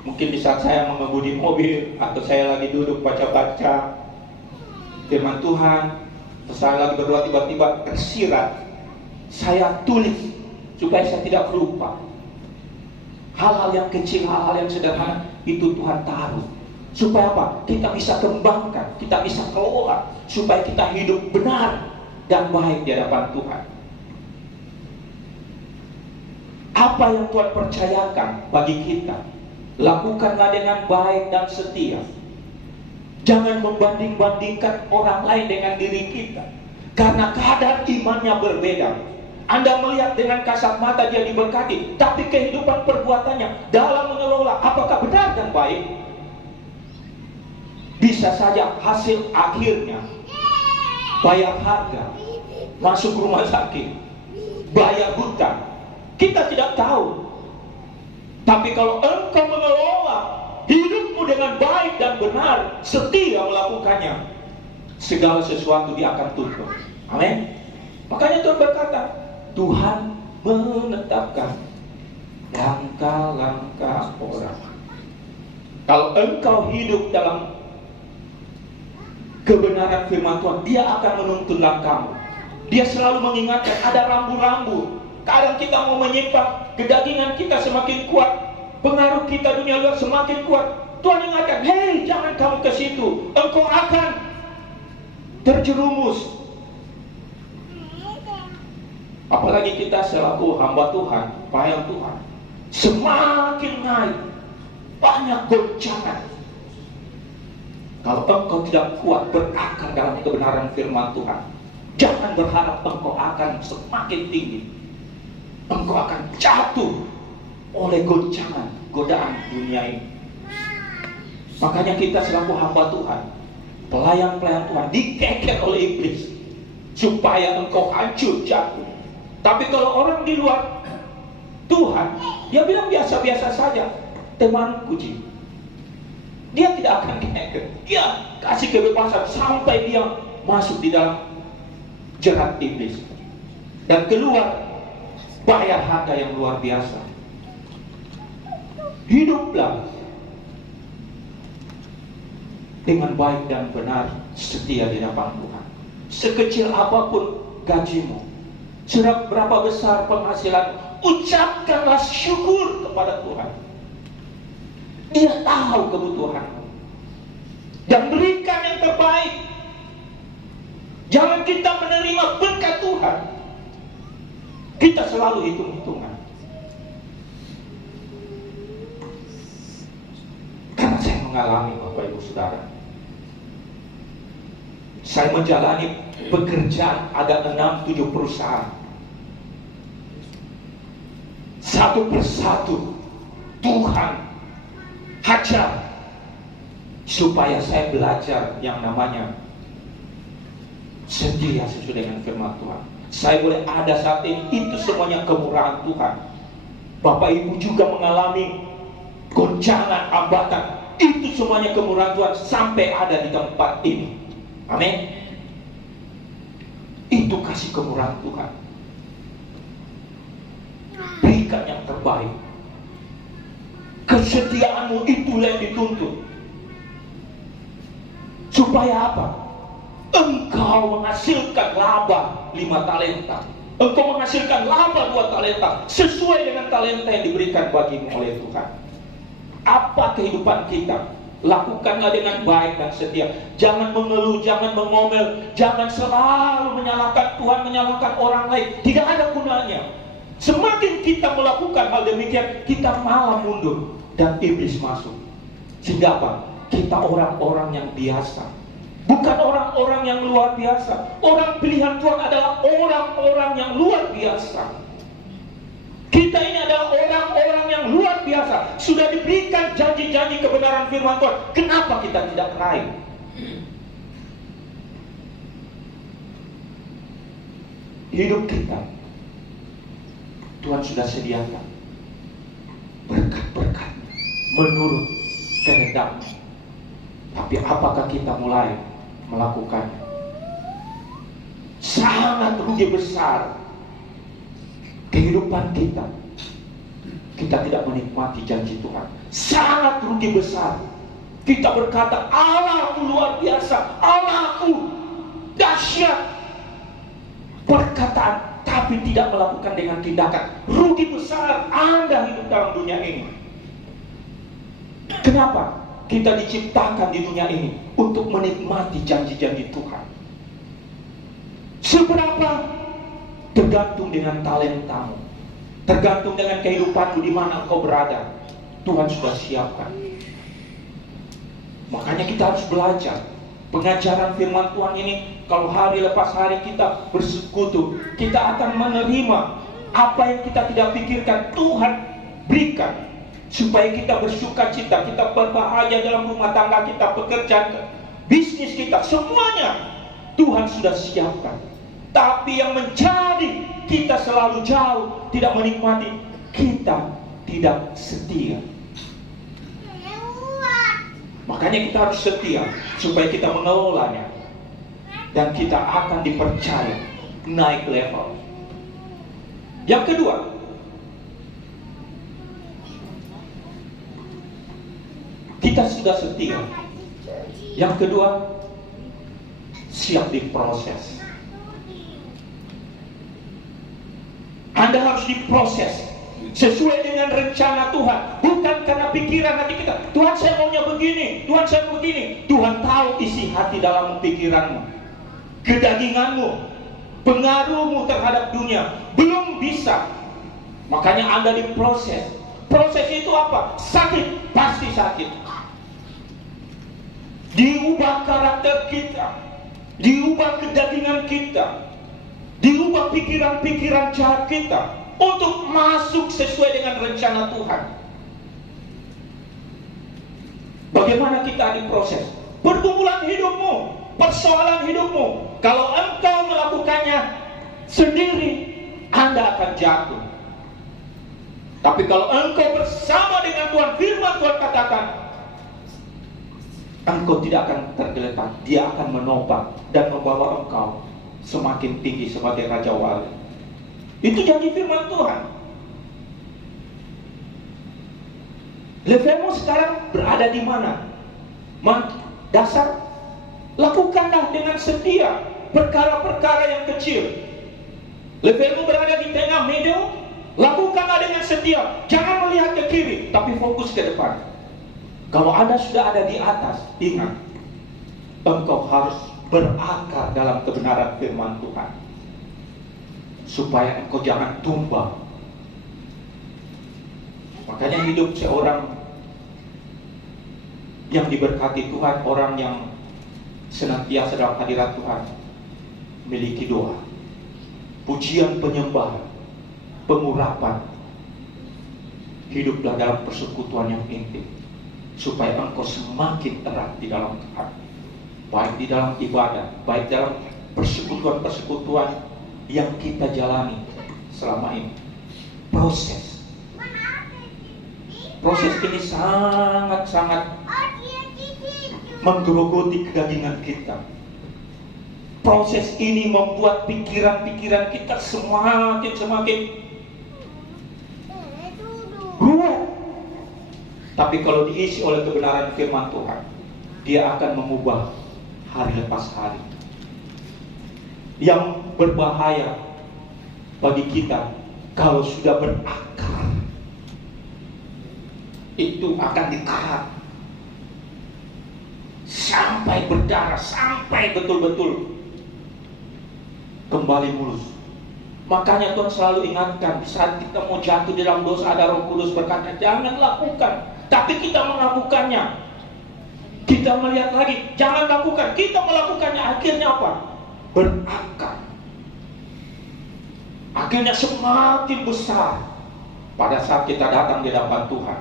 Mungkin di saat saya mengemudi mobil, atau saya lagi duduk baca-baca firman Tuhan, saya lagi berdoa, tiba-tiba tersirat, saya tulis supaya saya tidak lupa. Hal-hal yang kecil, hal-hal yang sederhana itu Tuhan taruh. Supaya apa? Kita bisa kembangkan, kita bisa kelola, supaya kita hidup benar dan baik di hadapan Tuhan. Apa yang Tuhan percayakan bagi kita, lakukanlah dengan baik dan setia. Jangan membanding-bandingkan orang lain dengan diri kita, karena kadar imannya berbeda. Anda melihat dengan kasat mata dia diberkati, tapi kehidupan perbuatannya dalam mengelola apakah benar dan baik? Bisa saja hasil akhirnya bayar harga, masuk rumah sakit, bayar hutang. Kita tidak tahu. Tapi kalau engkau mengelola hidupmu dengan baik dan benar, setia melakukannya, segala sesuatu dia akan tuntut. Amin. Makanya Tuhan berkata, Tuhan menetapkan langkah-langkah orang. Kalau engkau hidup dalam kebenaran firman Tuhan, dia akan menuntun langkahmu. Dia selalu mengingatkan, ada rambu-rambu. Kadang kita mau menyimpang, kedagingan kita semakin kuat, pengaruh kita dunia luar semakin kuat. Tuhan ingatkan, hei, jangan kamu ke situ, engkau akan terjerumus. Apalagi kita selaku hamba Tuhan, pelayan Tuhan, semakin naik, banyak goncangan. Kalau engkau tidak kuat berakar dalam kebenaran firman Tuhan, jangan berharap engkau akan semakin tinggi. Engkau akan jatuh oleh goncangan, godaan dunia ini. Makanya kita selaku hamba Tuhan, pelayan-pelayan Tuhan, dikeker oleh iblis supaya engkau hancur, jatuh. Tapi kalau orang di luar Tuhan, dia bilang biasa-biasa saja, temanku Ji. Dia tidak akan dikeker. Dia kasih kebebasan sampai dia masuk di dalam jerat iblis dan keluar bayar harga yang luar biasa. Hiduplah dengan baik dan benar, setia di hadapan Tuhan. Sekecil apapun gajimu, seberapa besar penghasilan, ucapkanlah syukur kepada Tuhan. Dia tahu kebutuhanmu dan berikan yang terbaik. Jangan kita menerima berkat Tuhan, kita selalu hitung-hitungan. Karena saya mengalami, Bapak Ibu Saudara, saya menjalani pekerjaan ada 6-7 perusahaan. Satu persatu Tuhan hajar supaya saya belajar yang namanya setia sesuai dengan firman Tuhan. Saya boleh ada saat ini, itu semuanya kemurahan Tuhan. Bapak Ibu juga mengalami goncangan, hambatan, itu semuanya kemurahan Tuhan sampai ada di tempat ini. Amin. Itu kasih kemurahan Tuhan. Berikan yang terbaik. Kesetiaanmu itulah yang dituntut. Supaya apa? Engkau menghasilkan laba 5 talenta. Engkau menghasilkan laba 2 talenta sesuai dengan talenta yang diberikan bagimu oleh Tuhan. Apa kehidupan kita? Lakukanlah dengan baik dan setia. Jangan mengeluh, jangan mengomel, jangan selalu menyalahkan Tuhan, menyalahkan orang lain. Tidak ada gunanya. Semakin kita melakukan hal demikian, kita malah mundur dan iblis masuk. Sehingga apa? Kita orang-orang yang biasa, bukan orang-orang yang luar biasa. Orang pilihan Tuhan adalah orang-orang yang luar biasa. Kita ini adalah orang-orang yang luar biasa. Sudah diberikan janji-janji kebenaran firman Tuhan. Kenapa kita tidak raih? Hidup kita Tuhan sudah sediakan berkat-berkat menurut kehendak-Nya. Tapi apakah kita mulai melakukannya? Sangat rugi besar kehidupan kita. Kita tidak menikmati janji Tuhan. Sangat rugi besar. Kita berkata, Allahku luar biasa, Allahku dahsyat. Perkataan, tapi tidak melakukan dengan tindakan. Rugi besar Anda hidup dalam dunia ini. Kenapa? Kita diciptakan di dunia ini untuk menikmati janji-janji Tuhan. Seberapa? Tergantung dengan talentamu, tergantung dengan kehidupanmu di mana engkau berada. Tuhan sudah siapkan. Makanya kita harus belajar pengajaran firman Tuhan ini. Kalau hari lepas hari kita bersekutu, kita akan menerima apa yang kita tidak pikirkan Tuhan berikan, supaya kita bersuka cita, kita berbahagia dalam rumah tangga kita, pekerjaan, bisnis kita, semuanya Tuhan sudah siapkan. Tapi yang menjadi kita selalu jauh, tidak menikmati, kita tidak setia. Makanya kita harus setia supaya kita mengelolanya, dan kita akan dipercaya naik level. Yang kedua, kita sudah setia. Yang kedua, siap diproses. Anda harus diproses sesuai dengan rencana Tuhan, bukan karena pikiran hati kita. Tuhan, saya maunya begini, Tuhan saya mau begini. Tuhan tahu isi hati dalam pikiranmu, kedaginganmu, pengaruhmu terhadap dunia. Belum bisa. Makanya Anda diproses. Proses itu apa? Sakit, pasti sakit. Diubah karakter kita, diubah kedagingan kita, diubah pikiran-pikiran jahat kita untuk masuk sesuai dengan rencana Tuhan. Bagaimana kita diproses? Pergumulan hidupmu, persoalan hidupmu, kalau engkau melakukannya sendiri, Anda akan jatuh. Tapi kalau engkau bersama dengan Tuhan, firman Tuhan katakan, engkau tidak akan tergeletak. Dia akan menopang dan membawa engkau semakin tinggi sebagai Raja Wali. Itu janji firman Tuhan. Levelmu sekarang berada di mana? Dasar. Lakukanlah dengan setia perkara-perkara yang kecil. Levelmu berada di tengah, medium. Lakukanlah dengan setia. Jangan melihat ke kiri, tapi fokus ke depan. Kalau Anda sudah ada di atas, ingat, engkau harus berakar dalam kebenaran firman Tuhan, supaya engkau jangan tumbang. Makanya hidup seorang yang diberkati Tuhan, orang yang senantiasa dalam hadirat Tuhan, memiliki doa, pujian, penyembahan, pengurapan. Hiduplah dalam persekutuan yang intim. supaya engkau semakin erat di dalam Tuhan, baik di dalam ibadah, baik dalam persekutuan-persekutuan yang kita jalani selama ini. Proses ini sangat-sangat menggerogoti kegagingan kita. Proses ini membuat pikiran-pikiran kita semakin ruwet. Tapi kalau diisi oleh kebenaran firman Tuhan, dia akan mengubah hari lepas hari. Yang berbahaya bagi kita kalau sudah berakar, itu akan dikarat sampai berdarah, sampai betul-betul kembali mulus. Makanya Tuhan selalu ingatkan, saat kita mau jatuh di dalam dosa, ada Roh Kudus berkata, jangan lakukan. Tapi kita melakukannya. Kita melihat lagi, jangan lakukan. Kita melakukannya, akhirnya apa? Berakar. Akhirnya semakin besar. Pada saat kita datang di hadapan Tuhan,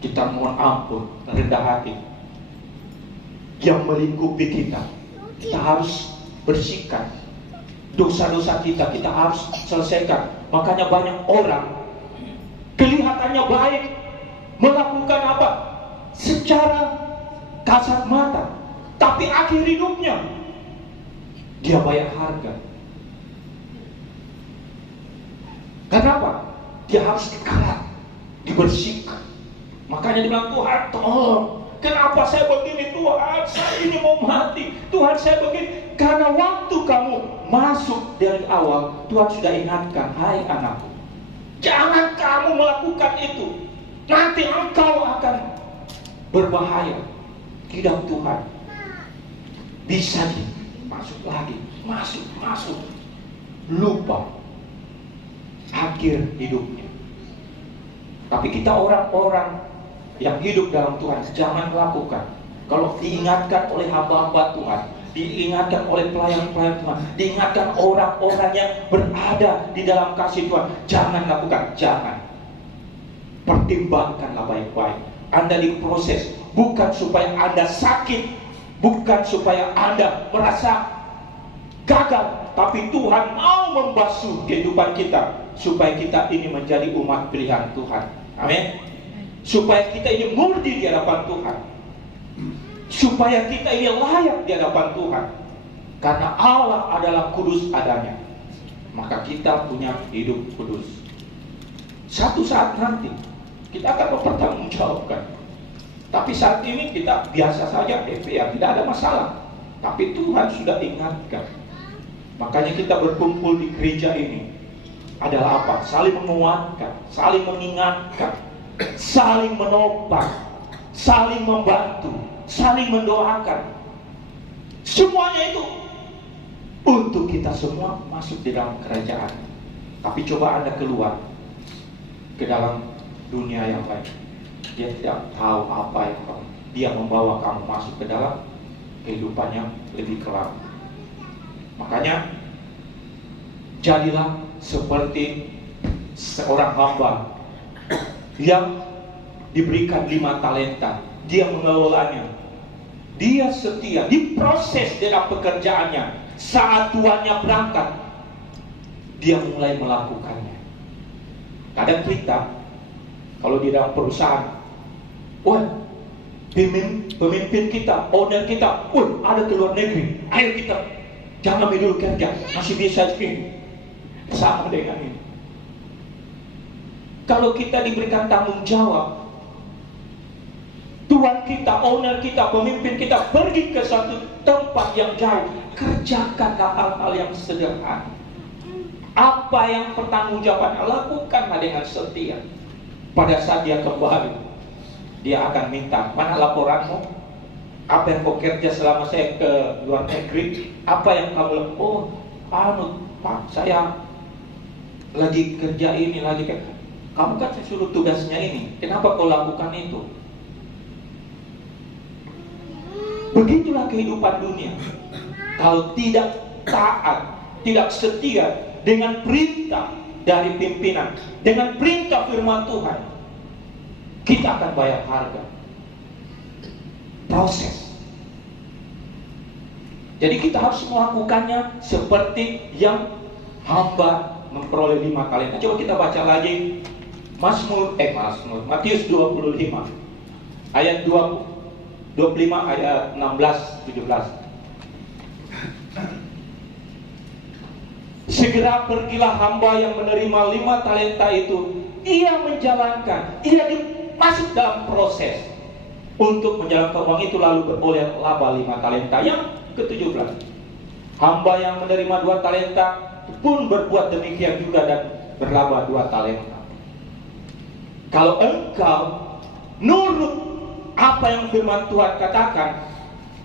kita mohon ampun, rendah hati. Yang melingkupi kita harus bersihkan. Dosa-dosa kita harus selesaikan. Makanya banyak orang kelihatannya baik, melakukan apa? Secara kasat mata, tapi akhir hidupnya dia bayar harga. Kenapa? Dia harus dikarat, dibersihkan. Makanya dia bilang, Tuhan tolong, kenapa saya begini Tuhan? Saya ini mau mati. Tuhan saya begini. Karena waktu kamu masuk dari awal, Tuhan sudah ingatkan, hai anakku, jangan kamu melakukan itu. Nanti engkau akan berbahaya di dalam Tuhan. Bisa masuk lagi, masuk. Lupa akhir hidupnya. Tapi kita orang-orang yang hidup dalam Tuhan, jangan melakukan. Kalau diingatkan oleh hamba-hamba Tuhan, diingatkan oleh pelayan-pelayan Tuhan, diingatkan orang-orang yang berada di dalam kasih Tuhan, jangan lakukan, jangan. Pertimbangkanlah baik-baik. Anda diproses bukan supaya Anda sakit, bukan supaya Anda merasa gagal, tapi Tuhan mau membasuh kehidupan kita supaya kita ini menjadi umat pilihan Tuhan. Amin. Supaya kita ini murni di hadapan Tuhan, supaya kita ini layak di hadapan Tuhan. Karena Allah adalah kudus adanya, maka kita punya hidup kudus. Satu saat nanti kita akan mempertanggungjawabkan. Tapi saat ini kita biasa saja, ya tidak ada masalah. Tapi Tuhan sudah ingatkan. Makanya kita berkumpul di gereja ini adalah apa? Saling menguatkan, saling mengingatkan, saling menopang, saling membantu, saling mendoakan. Semuanya itu untuk kita semua masuk di dalam kerajaan. Tapi coba Anda keluar ke dalam dunia yang lain, dia tidak tahu apa yang dia membawa kamu masuk ke dalam kehidupannya lebih kelam. Makanya jadilah seperti seorang hamba yang diberikan 5 talenta. Dia mengelolanya, dia setia, diproses dalam pekerjaannya. Saat tuannya berangkat, dia mulai melakukannya. Kadang kita kalau di dalam perusahaan, wah, pemimpin kita, owner kita, wah, ada ke luar negeri, ayo kita jangan dulu kerja, masih bisa ini. Sama dengan ini. Kalau kita diberikan tanggung jawab, tuan kita, owner kita, pemimpin kita pergi ke suatu tempat yang jauh, kerjakanlah hal-hal yang sederhana. Apa yang pertanggungjawabannya, lakukanlah dengan setia. Pada saat dia kembali, dia akan minta, mana laporanmu? Apa yang kau kerja selama saya ke luar negeri? Apa yang kamu lakukan? Oh, Pak, saya lagi kerja ini, lagi kerja. Kamu kan saya suruh tugasnya ini, kenapa kau lakukan itu? Begitulah kehidupan dunia. Kalau tidak taat, tidak setia dengan perintah dari pimpinan, dengan perintah firman Tuhan, kita akan bayar harga. proses. Jadi kita harus melakukannya seperti yang hamba memperoleh 5 talenta. Coba kita baca lagi Matius 25 ayat 25 ayat 16-17. Segera pergilah hamba yang menerima 5 talenta itu. Ia menjalankan, ia masuk dalam proses untuk menjalankan uang itu, lalu beroleh laba 5 talenta. Yang ke-17, hamba yang menerima 2 talenta pun berbuat demikian juga dan berlaba 2 talenta. Kalau engkau nurut apa yang firman Tuhan katakan,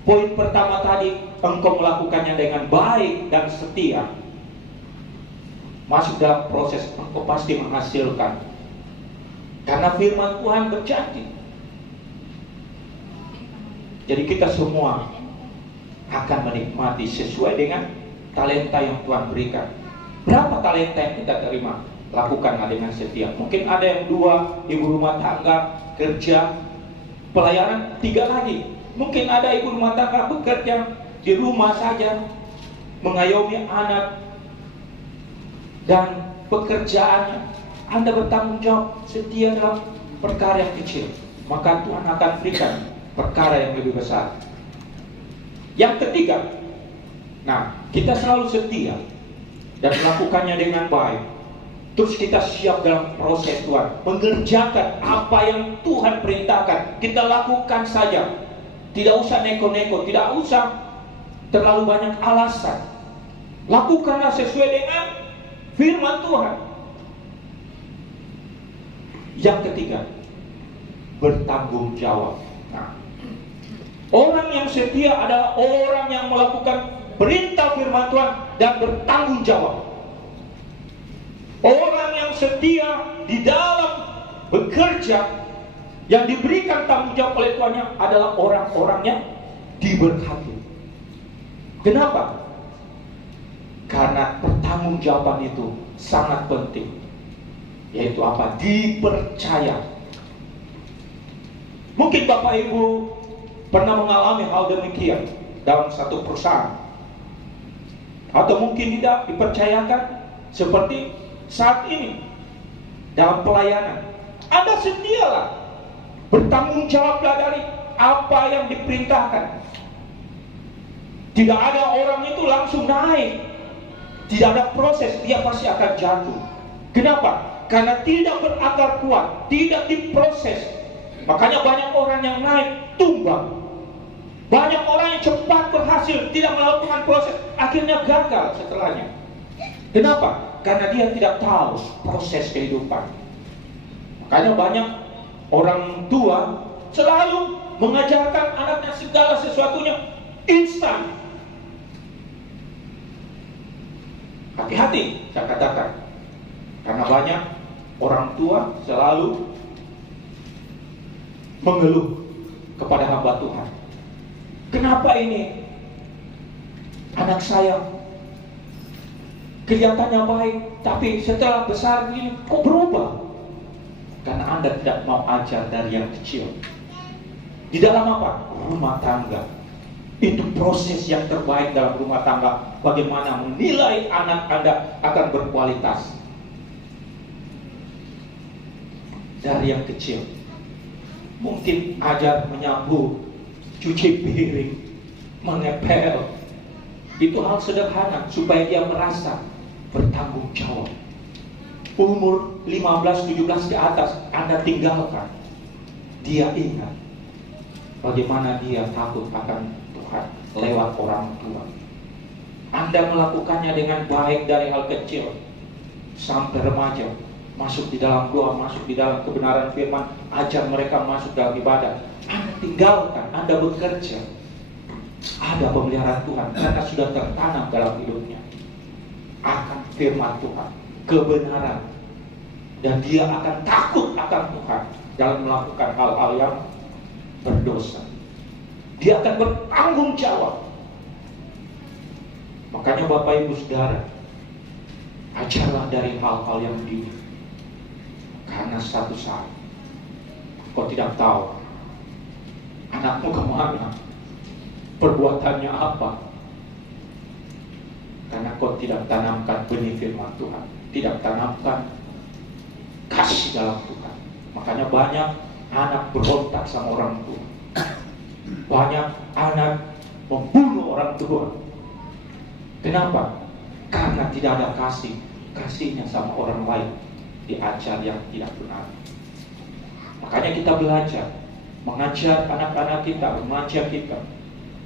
poin pertama tadi, engkau melakukannya dengan baik dan setia, masuk dalam proses, engkau pasti menghasilkan. Karena firman Tuhan berjanji. Jadi kita semua akan menikmati sesuai dengan talenta yang Tuhan berikan. Berapa talenta yang kita terima? Lakukanlah dengan setia. Mungkin ada yang 2, ibu rumah tangga, kerja, pelayanan, 3 lagi. Mungkin ada ibu rumah tangga bekerja di rumah saja, mengayomi anak, dan pekerjaannya Anda bertanggung jawab setia dalam perkara yang kecil, maka Tuhan akan berikan perkara yang lebih besar. Yang ketiga, kita selalu setia dan melakukannya dengan baik. Terus kita siap dalam proses Tuhan, mengerjakan apa yang Tuhan perintahkan. Kita lakukan saja, tidak usah neko-neko, tidak usah terlalu banyak alasan. Lakukanlah sesuai dengan firman Tuhan. Yang ketiga, bertanggung jawab. Orang yang setia adalah orang yang melakukan perintah firman Tuhan dan bertanggung jawab. Orang yang setia di dalam bekerja, yang diberikan tanggung jawab oleh Tuhannya, adalah orang-orang yang diberkati. Kenapa? Karena pertanggungjawaban itu sangat penting. Yaitu apa? Dipercaya. Mungkin Bapak Ibu pernah mengalami hal demikian dalam satu perusahaan, atau mungkin tidak dipercayakan seperti saat ini dalam pelayanan. Anda setialah, bertanggung jawablah dari apa yang diperintahkan. Tidak ada orang itu langsung naik, tidak ada proses, dia pasti akan jatuh. Kenapa? Karena tidak berakar kuat, tidak diproses. Makanya banyak orang yang naik tumbang. Banyak orang yang cepat berhasil, tidak melakukan proses, akhirnya gagal setelahnya. Kenapa? Karena dia tidak tahu proses kehidupan. Makanya banyak orang tua selalu mengajarkan anaknya segala sesuatunya instan. Hati-hati, saya katakan. Karena banyak orang tua selalu mengeluh kepada hamba Tuhan. Kenapa ini anak saya kelihatannya baik, tapi setelah besar ini kok berubah? Karena Anda tidak mau ajar dari yang kecil. Di dalam apa? Rumah tangga. Itu proses yang terbaik dalam rumah tangga. Bagaimana menilai anak Anda akan berkualitas. Dari yang kecil. Mungkin ajar menyapu, cuci piring, mengepel. Itu hal sederhana supaya dia merasa bertanggung jawab. Umur 15-17 ke atas Anda tinggalkan, dia ingat bagaimana dia takut akan Tuhan lewat orang tua. Anda melakukannya dengan baik dari hal kecil sampai remaja, masuk di dalam doa, masuk di dalam kebenaran firman, ajar mereka masuk dalam ibadah. Anda tinggalkan, Anda bekerja, ada pemeliharaan Tuhan karena sudah tertanam dalam hidupnya akan firman Tuhan, kebenaran, dan dia akan takut akan Tuhan dalam melakukan hal-hal yang berdosa. Dia akan bertanggung jawab. Makanya Bapak Ibu Saudara, ajarlah dari hal-hal yang dini. Karena suatu saat kau tidak tahu anak Anakmu kemana? Perbuatannya apa? Karena kau tidak tanamkan benih firman Tuhan, tidak tanamkan kasih dalam Tuhan. Makanya banyak anak berontak sama orang tua, banyak anak membunuh orang tua. Kenapa? Karena tidak ada kasihnya sama orang lain, diajar yang tidak benar. Makanya kita belajar mengajar anak-anak kita, remaja kita.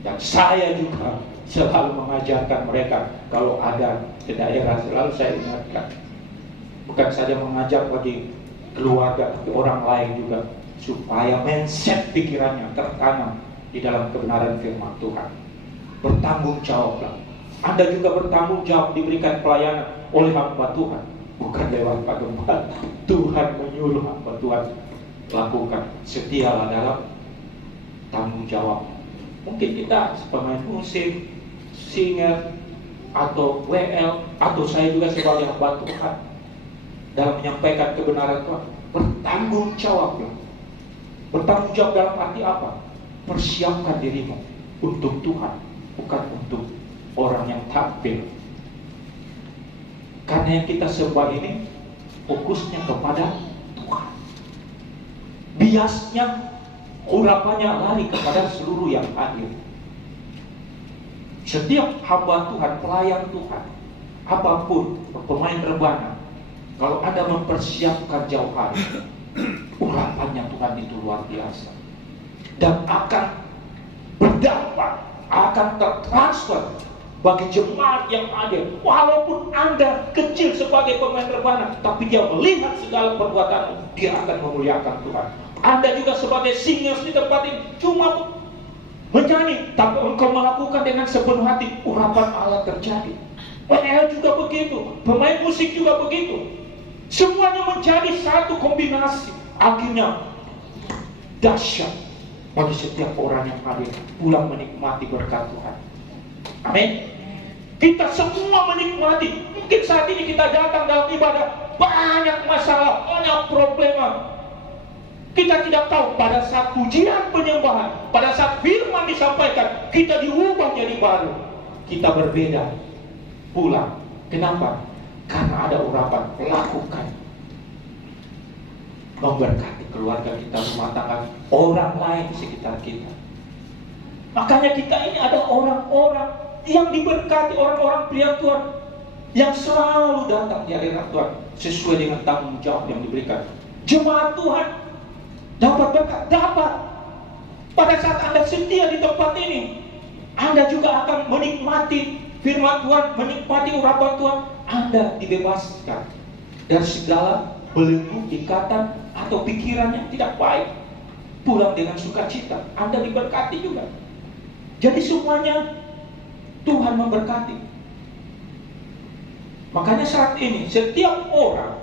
Dan saya juga selalu mengajarkan mereka. Kalau ada ke daerah, selalu saya ingatkan, bukan saja mengajar bagi keluarga, tapi orang lain juga, supaya mindset pikirannya tertanam di dalam kebenaran firman Tuhan. Bertanggung jawablah. Anda juga bertanggung jawab, diberikan pelayanan oleh hamba Tuhan, bukan lewat Pak Gembala. Tuhan menyuruh hamba Tuhan lakukan. Setialah dalam tanggung jawab. Mungkin kita pemain musik, singer, atau WL, atau saya juga sebagai hamba Tuhan dalam menyampaikan kebenaran Tuhan, bertanggung jawab. Bertanggung jawab dalam arti apa? Persiapkan dirimu untuk Tuhan, bukan untuk orang yang tampil. Karena yang kita sembah ini fokusnya kepada Tuhan. Biasnya urapannya lari kepada seluruh yang hadir. Setiap hamba Tuhan, pelayan Tuhan, apapun, pemain rebana, kalau Anda mempersiapkan jauh hari, urapannya Tuhan itu luar biasa. Dan akan berdampak, akan tertransfer bagi jemaat yang hadir. Walaupun Anda kecil sebagai pemain rebana, tapi dia melihat segala perbuatanmu, dia akan memuliakan Tuhan. Anda juga sebagai singers di tempat ini cuma menyanyi, tapi engkau melakukan dengan sepenuh hati, urapan Allah terjadi. PL juga begitu, pemain musik juga begitu. Semuanya menjadi satu kombinasi, akhirnya dahsyat bagi setiap orang yang hadir pulang menikmati berkat Tuhan. Amin. Kita semua menikmati. Mungkin saat ini kita datang dalam ibadah, banyak masalah, banyak problema. Kita tidak tahu pada saat pujian penyembahan, pada saat firman disampaikan, kita diubah jadi baru. Kita berbeda. Pulang. Kenapa? Karena ada urapan. Lakukan. Memberkati keluarga kita, rumah tangga, orang lain di sekitar kita. Makanya kita ini ada orang-orang yang diberkati, orang-orang pilihan Tuhan yang selalu datang di hadirat Tuhan sesuai dengan tanggung jawab yang diberikan. Jemaat Tuhan dapat berkat, dapat. Pada saat Anda setia di tempat ini, Anda juga akan menikmati firman Tuhan, menikmati urapan Tuhan. Anda dibebaskan dari segala belenggu, ikatan, atau pikiran yang tidak baik. Pulang dengan sukacita. Anda diberkati juga. Jadi semuanya Tuhan memberkati. Makanya saat ini setiap orang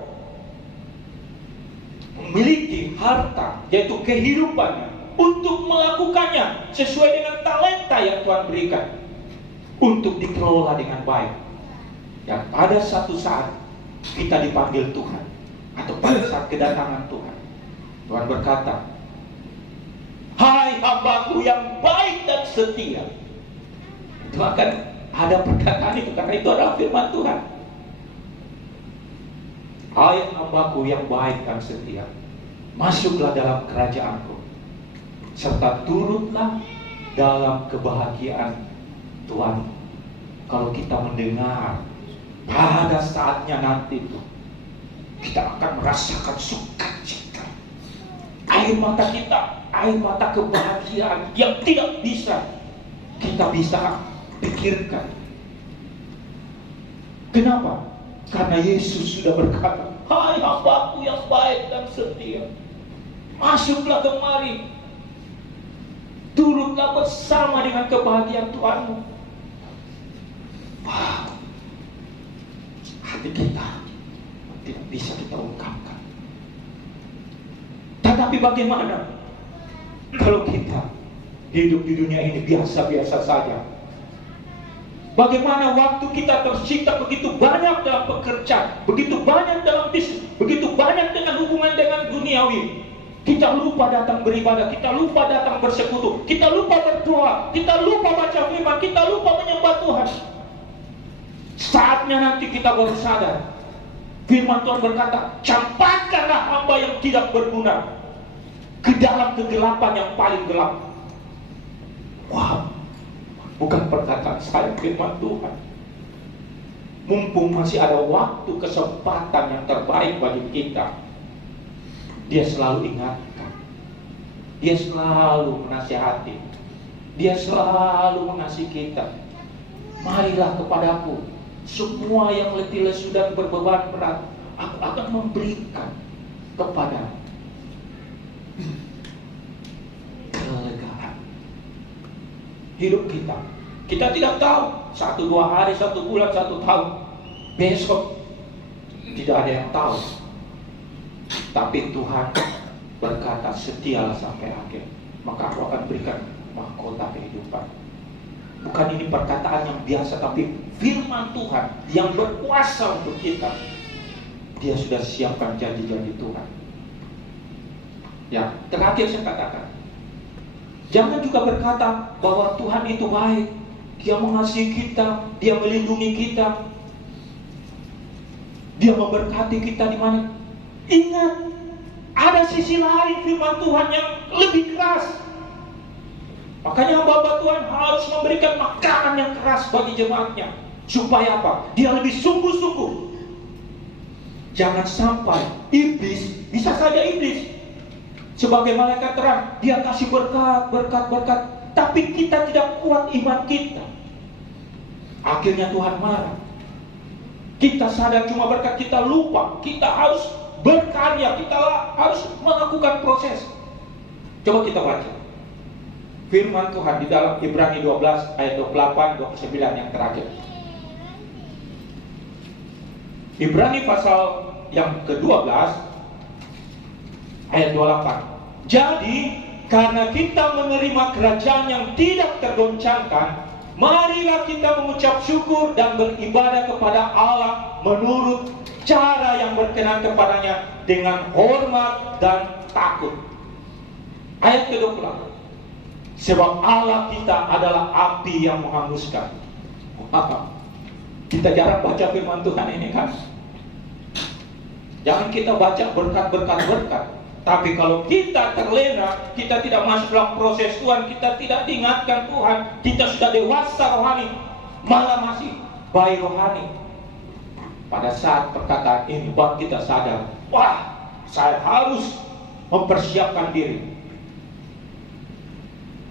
memiliki harta, yaitu kehidupannya, untuk melakukannya sesuai dengan talenta yang Tuhan berikan, untuk dikelola dengan baik. Dan pada satu saat kita dipanggil Tuhan, atau pada saat kedatangan Tuhan, Tuhan berkata, "Hai hambaku yang baik dan setia." Itu akan ada perkataan itu, karena itu adalah firman Tuhan. "Hai hambaku yang baik dan setia, masuklah dalam kerajaanku, serta turutlah dalam kebahagiaan Tuhan." Kalau kita mendengar pada saatnya nanti itu, kita akan merasakan sukacita. Air mata kita, air mata kebahagiaan yang tidak bisa kita pikirkan. Kenapa? Karena Yesus sudah berkata, "Hai hambaku yang baik dan setia, masuklah kemari, turutlah bersama dengan kebahagiaan Tuhanmu." Wow. Hati kita tidak bisa kita ungkapkan. Tetapi bagaimana kalau kita hidup di dunia ini biasa-biasa saja? Bagaimana waktu kita tersita begitu banyak dalam pekerjaan, begitu banyak dalam bisnis, begitu banyak dengan hubungan dengan duniawi, Kita lupa datang beribadah, kita lupa datang bersekutu, kita lupa berdoa, kita lupa baca firman, kita lupa menyembah Tuhan. Saatnya nanti kita baru sadar. Firman Tuhan berkata, campakkanlah hamba yang tidak berguna ke dalam kegelapan yang paling gelap. Wow, bukan perkataan saya, firman Tuhan. Mumpung masih ada waktu, kesempatan yang terbaik bagi kita, Dia selalu ingatkan, Dia selalu menasihati, Dia selalu mengasihi kita. Marilah kepadaku, semua yang letih lesu dan berbeban berat, aku akan memberikan kepada kelegaan. Hidup kita, kita tidak tahu 1-2 hari, 1 bulan, 1 tahun, besok tidak ada yang tahu. Tapi Tuhan berkata, setialah sampai akhir, maka aku akan berikan mahkota kehidupan. Bukan ini perkataan yang biasa, tapi firman Tuhan yang berkuasa untuk kita. Dia sudah siapkan janji-janji Tuhan. Ya, terakhir saya katakan, jangan juga berkata bahwa Tuhan itu baik, Dia mengasihi kita, Dia melindungi kita, Dia memberkati kita di mana. Ingat, ada sisi lain firman Tuhan yang lebih keras. Makanya hamba Tuhan harus memberikan makanan yang keras bagi jemaatnya. Supaya apa? Dia lebih sungguh-sungguh. Jangan sampai iblis, bisa saja iblis sebagai malaikat terang, dia kasih berkat, tapi kita tidak kuat iman kita. Akhirnya Tuhan marah. Kita sadar cuma berkat, kita lupa. Kita harus berkarya, kita harus melakukan proses. Coba kita baca firman Tuhan di dalam Ibrani 12 ayat 28-29 yang terakhir. Ibrani pasal yang ke-12 ayat 28. Jadi karena kita menerima kerajaan yang tidak tergoncangkan, marilah kita mengucap syukur dan beribadah kepada Allah menurut cara yang berkenan kepadanya dengan hormat dan takut. Ayat ke-28. Sebab Allah kita adalah api yang menghanguskan. Kita jarang baca firman Tuhan ini kan. Jangan kita baca berkat. Tapi kalau kita terlena, kita tidak masuk dalam proses Tuhan, kita tidak diingatkan Tuhan, kita sudah dewasa rohani, malah masih bayi rohani. Pada saat perkataan ini baru kita sadar, wah, saya harus mempersiapkan diri.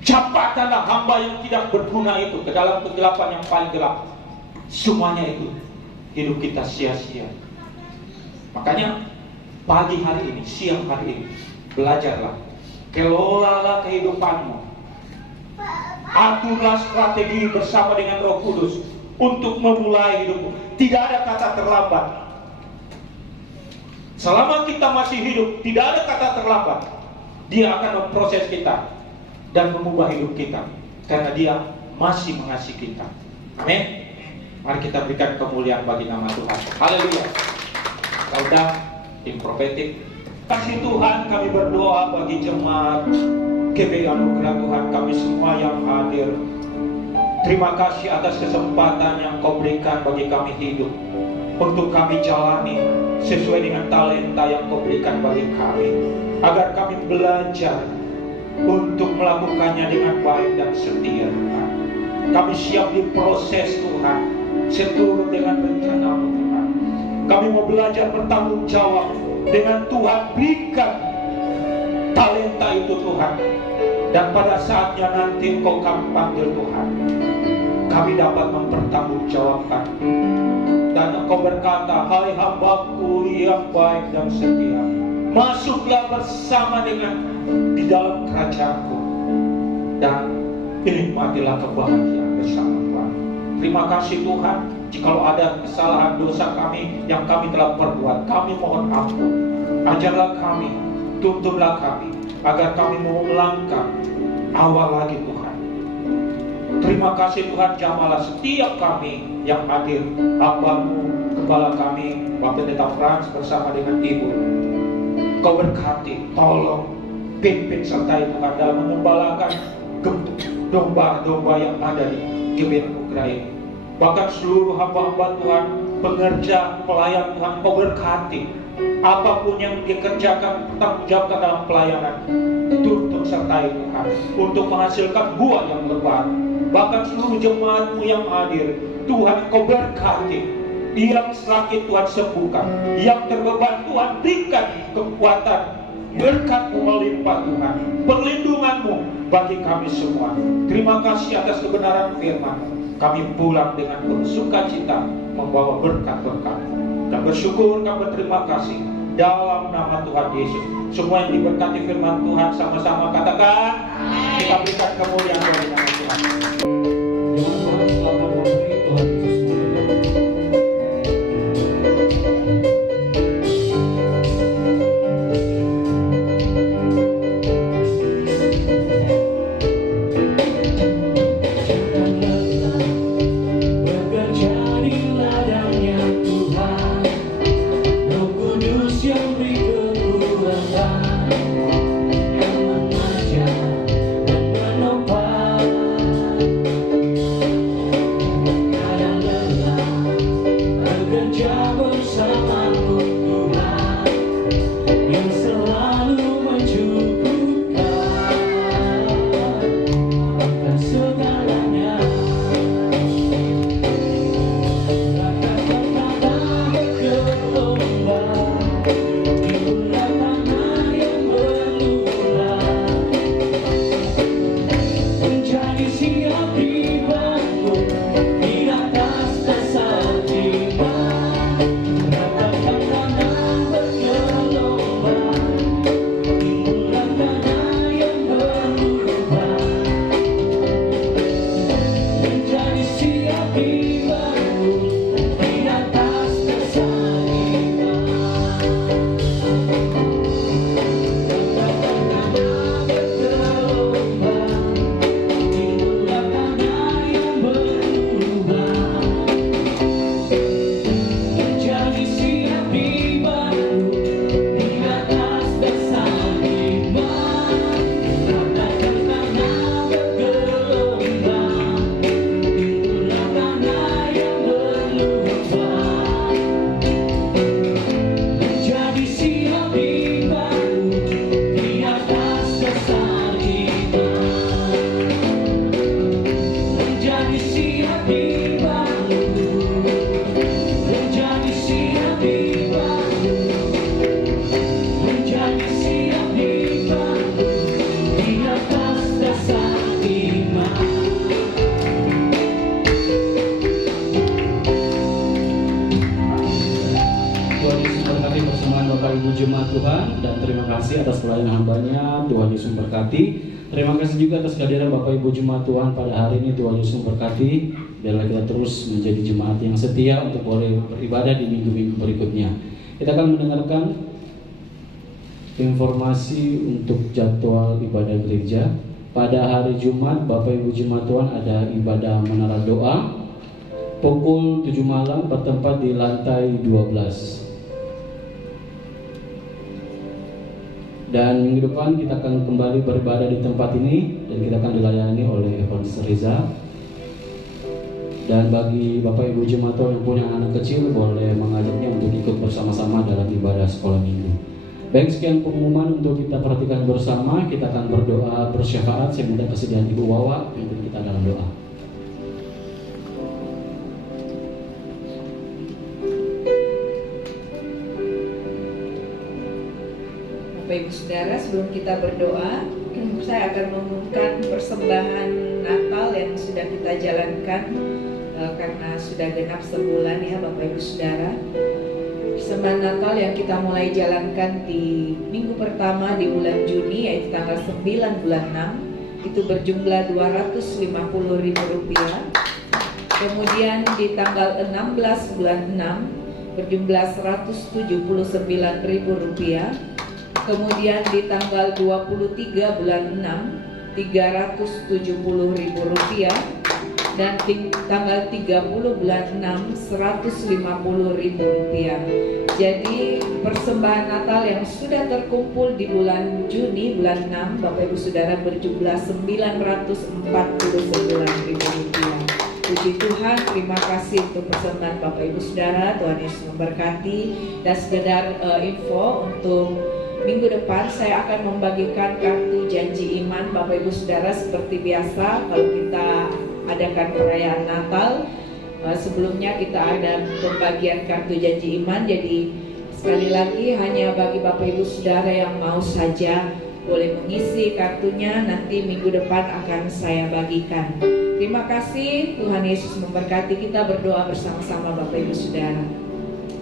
Campakkanlah hamba yang tidak berguna itu ke dalam kegelapan yang paling gelap. Semuanya itu hidup kita sia-sia. Makanya pagi hari ini, siang hari ini, belajarlah, kelolalah kehidupanmu, aturlah strategi bersama dengan Roh Kudus untuk memulai hidupmu. Tidak ada kata terlambat. Selama kita masih hidup, tidak ada kata terlambat. Dia akan memproses kita dan mengubah hidup kita, karena Dia masih mengasihi kita. Amin. Mari kita berikan kemuliaan bagi nama Tuhan. Haleluya. Sudah tim profetik. Kasih Tuhan, kami berdoa bagi jemaat GBI Anugerah Tuhan, kami semua yang hadir. Terima kasih atas kesempatan yang Kau berikan bagi kami hidup, untuk kami jalani sesuai dengan talenta yang Kau berikan bagi kami, agar kami belajar untuk melakukannya dengan baik dan setia Tuhan. Kami siap diproses Tuhan, seturut dengan rencana Tuhan. Kami mau belajar bertanggung jawab dengan Tuhan berikan talenta itu Tuhan. Dan pada saatnya nanti Engkau kami panggil Tuhan, kami dapat mempertanggungjawabkan. Dan Engkau berkata, hai hambaku yang baik dan setia, masuklah bersama dengan di dalam kerajaanku dan nikmatilah kebahagiaan bersama Tuhan. Terima kasih Tuhan. Jikalau ada kesalahan dosa kami yang kami telah perbuat, kami mohon ampun. Ajarlah kami, tuntunlah kami, agar kami mau melangkah awal lagi Tuhan. Terima kasih Tuhan, jamalah setiap kami yang hadir, hamba-Mu, kepala kami, Bapak Pendeta Frans bersama dengan Ibu. Kau berkati, tolong pimpin sertai Tuhan dalam mengembalakan domba-domba yang ada di Gembira Nugra ini. Bahkan seluruh hamba-hamba Tuhan, pengerja, pelayan Tuhan, Kau berkati. Apapun yang dikerjakan, tanggung jawabkan dalam pelayanan, turut sertai Tuhan untuk menghasilkan buah yang lebat. Bahkan seluruh jemaat-Mu yang hadir, Tuhan Kau berkati. Yang sakit Tuhan sembuhkan, yang terbeban Tuhan berikan kekuatan, berkat-Mu melimpah Tuhan, perlindungan-Mu bagi kami semua. Terima kasih atas kebenaran firman-Mu. Kami pulang dengan penuh sukacita membawa berkat-berkat-Mu, dan bersyukur kami berterima kasih dalam nama Tuhan Yesus. Semua yang diberkati firman Tuhan sama-sama katakan, kita berikan kemuliaan bagi nama Tuhan. Jemaat Tuhan, dan terima kasih atas pelayanan hambanya. Tuhan Yesus memberkati. Terima kasih juga atas kehadiran Bapak Ibu Jemaat Tuhan pada hari ini. Tuhan Yesus memberkati. Biarlah kita terus menjadi jemaat yang setia untuk boleh beribadah di minggu-minggu berikutnya. Kita akan mendengarkan informasi untuk jadwal ibadah gereja. Pada hari Jumat, Bapak Ibu Jemaat Tuhan ada ibadah menara doa pukul 7 malam bertempat di lantai 12. Dan minggu depan kita akan kembali beribadah di tempat ini, dan kita akan dilayani oleh Pastor Reza. Dan bagi Bapak Ibu Jemaat yang punya anak kecil, boleh mengajaknya untuk ikut bersama-sama dalam ibadah sekolah minggu. Baik, sekian pengumuman untuk kita perhatikan bersama. Kita akan berdoa bersyafaat. Saya minta kesediaan Ibu Wawa untuk kita dalam doa. Bapak Ibu Saudara, sebelum kita berdoa, saya akan mengumumkan persembahan Natal yang sudah kita jalankan karena sudah genap sebulan ya Bapak Ibu Saudara. Persembahan Natal yang kita mulai jalankan di minggu pertama di bulan Juni, yaitu tanggal 9 bulan 6, itu berjumlah Rp250.000. Kemudian di tanggal 16 bulan 6 berjumlah Rp179.000. Kemudian di tanggal 23 bulan 6 Rp370.000, dan tanggal 30 bulan 6 Rp150.000. Jadi persembahan Natal yang sudah terkumpul di bulan Juni bulan 6 Bapak Ibu Saudara berjumlah Rp949.000. Puji Tuhan, terima kasih untuk persembahan Bapak Ibu Saudara. Tuhan Yesus memberkati. Dan sekedar info untuk minggu depan saya akan membagikan kartu janji iman Bapak Ibu Saudara. Seperti biasa kalau kita adakan perayaan Natal, sebelumnya kita ada pembagian kartu janji iman. Jadi sekali lagi hanya bagi Bapak Ibu Saudara yang mau saja boleh mengisi kartunya, nanti minggu depan akan saya bagikan. Terima kasih, Tuhan Yesus memberkati. Kita berdoa bersama-sama Bapak Ibu Saudara.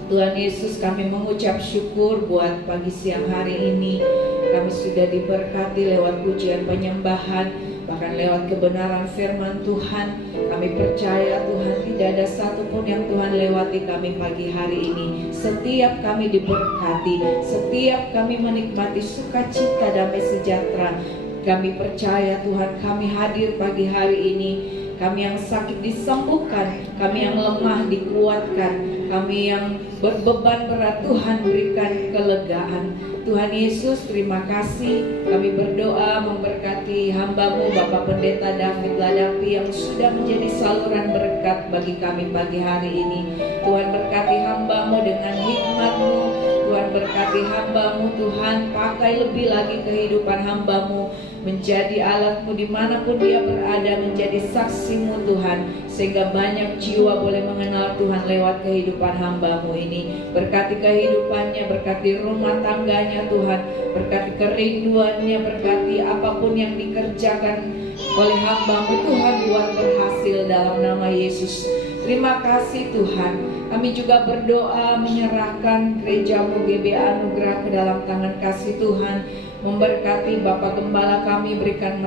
Tuhan Yesus, kami mengucap syukur buat pagi siang hari ini. Kami sudah diberkati lewat pujian penyembahan, bahkan lewat kebenaran firman Tuhan. Kami percaya Tuhan tidak ada satupun yang Tuhan lewati kami pagi hari ini. Setiap kami diberkati, setiap kami menikmati sukacita damai sejahtera. Kami percaya Tuhan, kami hadir pagi hari ini. Kami yang sakit disembuhkan, kami yang lemah dikuatkan, kami yang berbeban berat Tuhan berikan kelegaan. Tuhan Yesus, terima kasih. Kami berdoa memberkati hamba-Mu Bapak Pendeta David Ladapi yang sudah menjadi saluran berkat bagi kami pagi hari ini. Tuhan berkati hamba-Mu dengan hikmat-Mu. Tuhan berkati hamba-Mu, Tuhan pakai lebih lagi kehidupan hamba-Mu menjadi alat-Mu dimanapun dia berada, menjadi saksi-Mu Tuhan, sehingga banyak jiwa boleh mengenal Tuhan lewat kehidupan hamba-Mu ini. Berkati kehidupannya, berkati rumah tangganya Tuhan, berkati kerinduannya, berkati apapun yang dikerjakan oleh hamba-Mu Tuhan, buat berhasil dalam nama Yesus. Terima kasih Tuhan. Kami juga berdoa menyerahkan gereja-Mu GBA Anugerah ke dalam tangan kasih Tuhan. Memberkati Bapak Gembala kami, berikan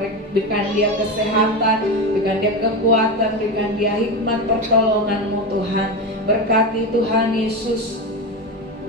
dia kesehatan, berikan dia kekuatan, berikan dia hikmat pertolongan-Mu Tuhan. Berkati Tuhan Yesus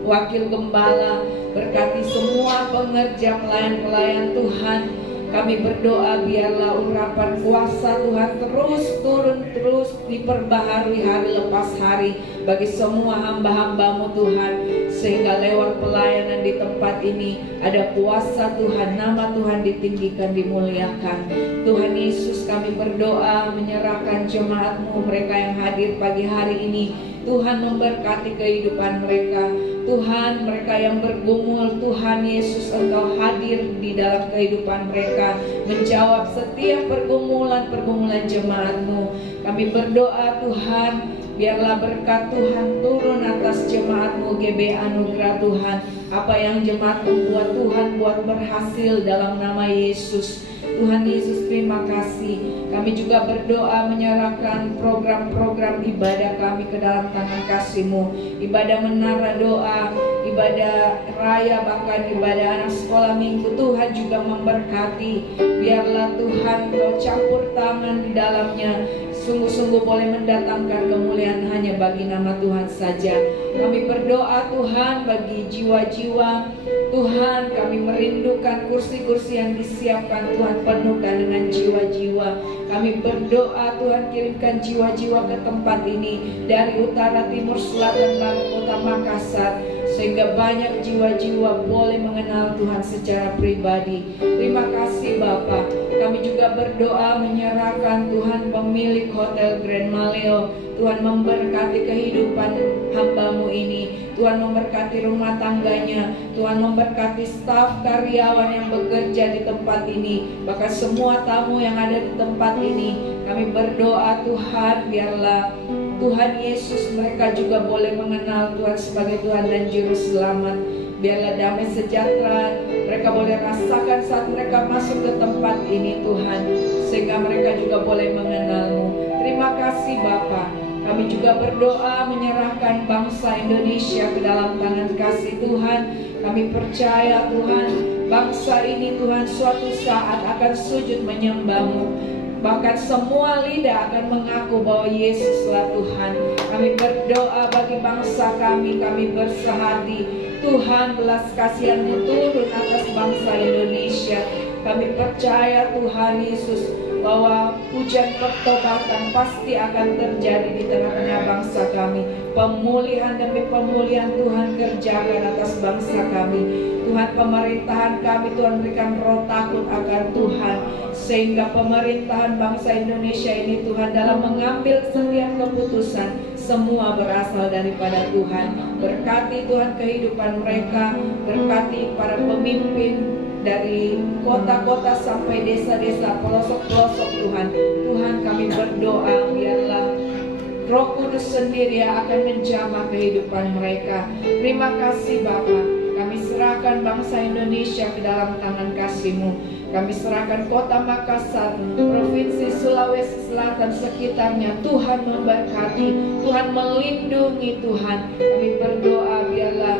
Wakil Gembala, berkati semua pengerja pelayan-pelayan Tuhan. Kami berdoa biarlah urapan kuasa Tuhan terus turun, terus diperbaharui hari lepas hari bagi semua hamba-hamba-Mu Tuhan, sehingga lewat pelayanan di tempat ini ada kuasa Tuhan, nama Tuhan ditinggikan, dimuliakan. Tuhan Yesus, kami berdoa menyerahkan jemaat-Mu, mereka yang hadir pagi hari ini. Tuhan memberkati kehidupan mereka. Tuhan, mereka yang bergumul, Tuhan Yesus, Engkau hadir di dalam kehidupan mereka, menjawab setiap pergumulan jemaat-Mu. Kami berdoa Tuhan, biarlah berkat Tuhan turun atas jemaat-Mu GBA Anugerah Tuhan. Apa yang jemaat-Mu buat Tuhan, buat berhasil dalam nama Yesus. Tuhan Yesus, terima kasih. Kami juga berdoa menyerahkan program-program ibadah kami ke dalam tangan kasih-Mu. Ibadah menara doa, ibadah raya, bahkan ibadah anak sekolah minggu. Tuhan juga memberkati. Biarlah Tuhan Kau campur tangan di dalamnya. Sungguh-sungguh boleh mendatangkan kemuliaan hanya bagi nama Tuhan saja. Kami berdoa Tuhan bagi jiwa-jiwa. Tuhan, kami merindukan kursi-kursi yang disiapkan Tuhan, penuhkan dengan jiwa-jiwa. Kami berdoa Tuhan, kirimkan jiwa-jiwa ke tempat ini dari utara, timur, selatan, barat, kota Makassar, sehingga banyak jiwa-jiwa boleh mengenal Tuhan secara pribadi. Terima kasih Bapa. Kami juga berdoa menyerahkan Tuhan pemilik Hotel Grand Maleo. Tuhan memberkati kehidupan hamba-Mu ini. Tuhan memberkati rumah tangganya. Tuhan memberkati staf karyawan yang bekerja di tempat ini, bahkan semua tamu yang ada di tempat ini. Kami berdoa Tuhan, biarlah Tuhan Yesus mereka juga boleh mengenal Tuhan sebagai Tuhan dan Juru Selamat. Biarlah damai sejahtera mereka boleh rasakan saat mereka masuk ke tempat ini Tuhan, sehingga mereka juga boleh mengenal-Mu. Terima kasih Bapa. Kami juga berdoa menyerahkan bangsa Indonesia ke dalam tangan kasih Tuhan. Kami percaya Tuhan, bangsa ini Tuhan suatu saat akan sujud menyembah-Mu. Bahkan semua lidah akan mengaku bahwa Yesuslah Tuhan. Kami berdoa bagi bangsa kami bersehati. Tuhan, belas kasihan-Mu turun atas bangsa Indonesia. Kami percaya Tuhan Yesus, bahwa hujan pertobatan pasti akan terjadi di tengah-tengah bangsa kami. Pemulihan demi pemulihan Tuhan kerjakan atas bangsa kami. Tuhan, pemerintahan kami Tuhan berikan roh takut akan Tuhan, sehingga pemerintahan bangsa Indonesia ini Tuhan dalam mengambil setiap keputusan semua berasal daripada Tuhan. Berkati Tuhan kehidupan mereka, berkati para pemimpin dari kota-kota sampai desa-desa, pelosok-pelosok Tuhan. Tuhan, kami berdoa biarlah Roh Kudus sendiri yang akan menjamah kehidupan mereka. Terima kasih Bapa. Kami serahkan bangsa Indonesia ke dalam tangan kasih-Mu. Kami serahkan kota Makassar, Provinsi Sulawesi Selatan sekitarnya. Tuhan memberkati, Tuhan melindungi Tuhan. Kami berdoa biarlah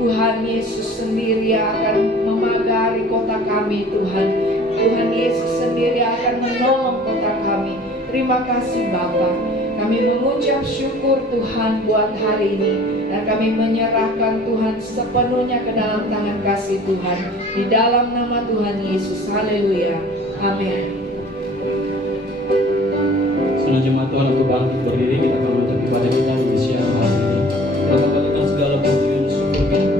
Tuhan Yesus sendiri akan memagari kota kami Tuhan. Tuhan Yesus sendiri akan menolong kota kami. Terima kasih Bapa. Kami mengucap syukur Tuhan buat hari ini, dan kami menyerahkan Tuhan sepenuhnya ke dalam tangan kasih Tuhan. Di dalam nama Tuhan Yesus. Haleluya. Amin. Saudara jemaat Tuhan, untuk bangkit berdiri, kita akan menutup ibadah kita di siang hari ini. Kita kembalikan segala puji dan syukur kita.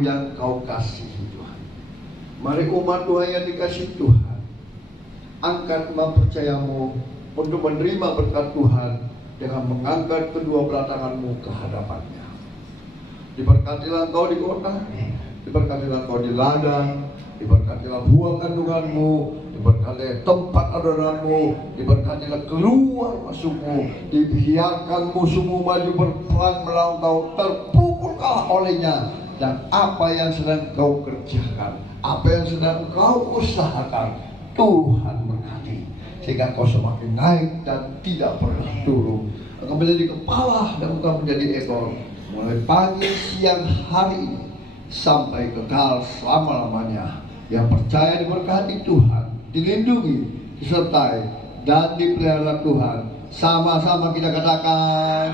Yang Kau kasihi Tuhan. Mari umat Tuhan yang dikasihi Tuhan, angkat percayamu untuk menerima berkat Tuhan dengan mengangkat kedua belah tanganmu ke hadapannya. Diberkatilah engkau di kota, diberkatilah engkau di ladang, diberkatilah buah kandunganmu, diberkatilah tempat adoranmu, diberkatilah keluar masukmu, dibiarkan musuhmu maju berperang melawan kau, terpukul kalah olehnya. Dan apa yang sedang kau kerjakan, apa yang sedang kau usahakan, Tuhan berkati, sehingga kau semakin naik dan tidak pernah turun. Engkau menjadi kepala dan bukan menjadi ekor, mulai pagi, siang, hari ini sampai kekal selama-lamanya. Yang percaya diberkati Tuhan, dilindungi, disertai, dan dipelihara Tuhan. Sama-sama kita katakan.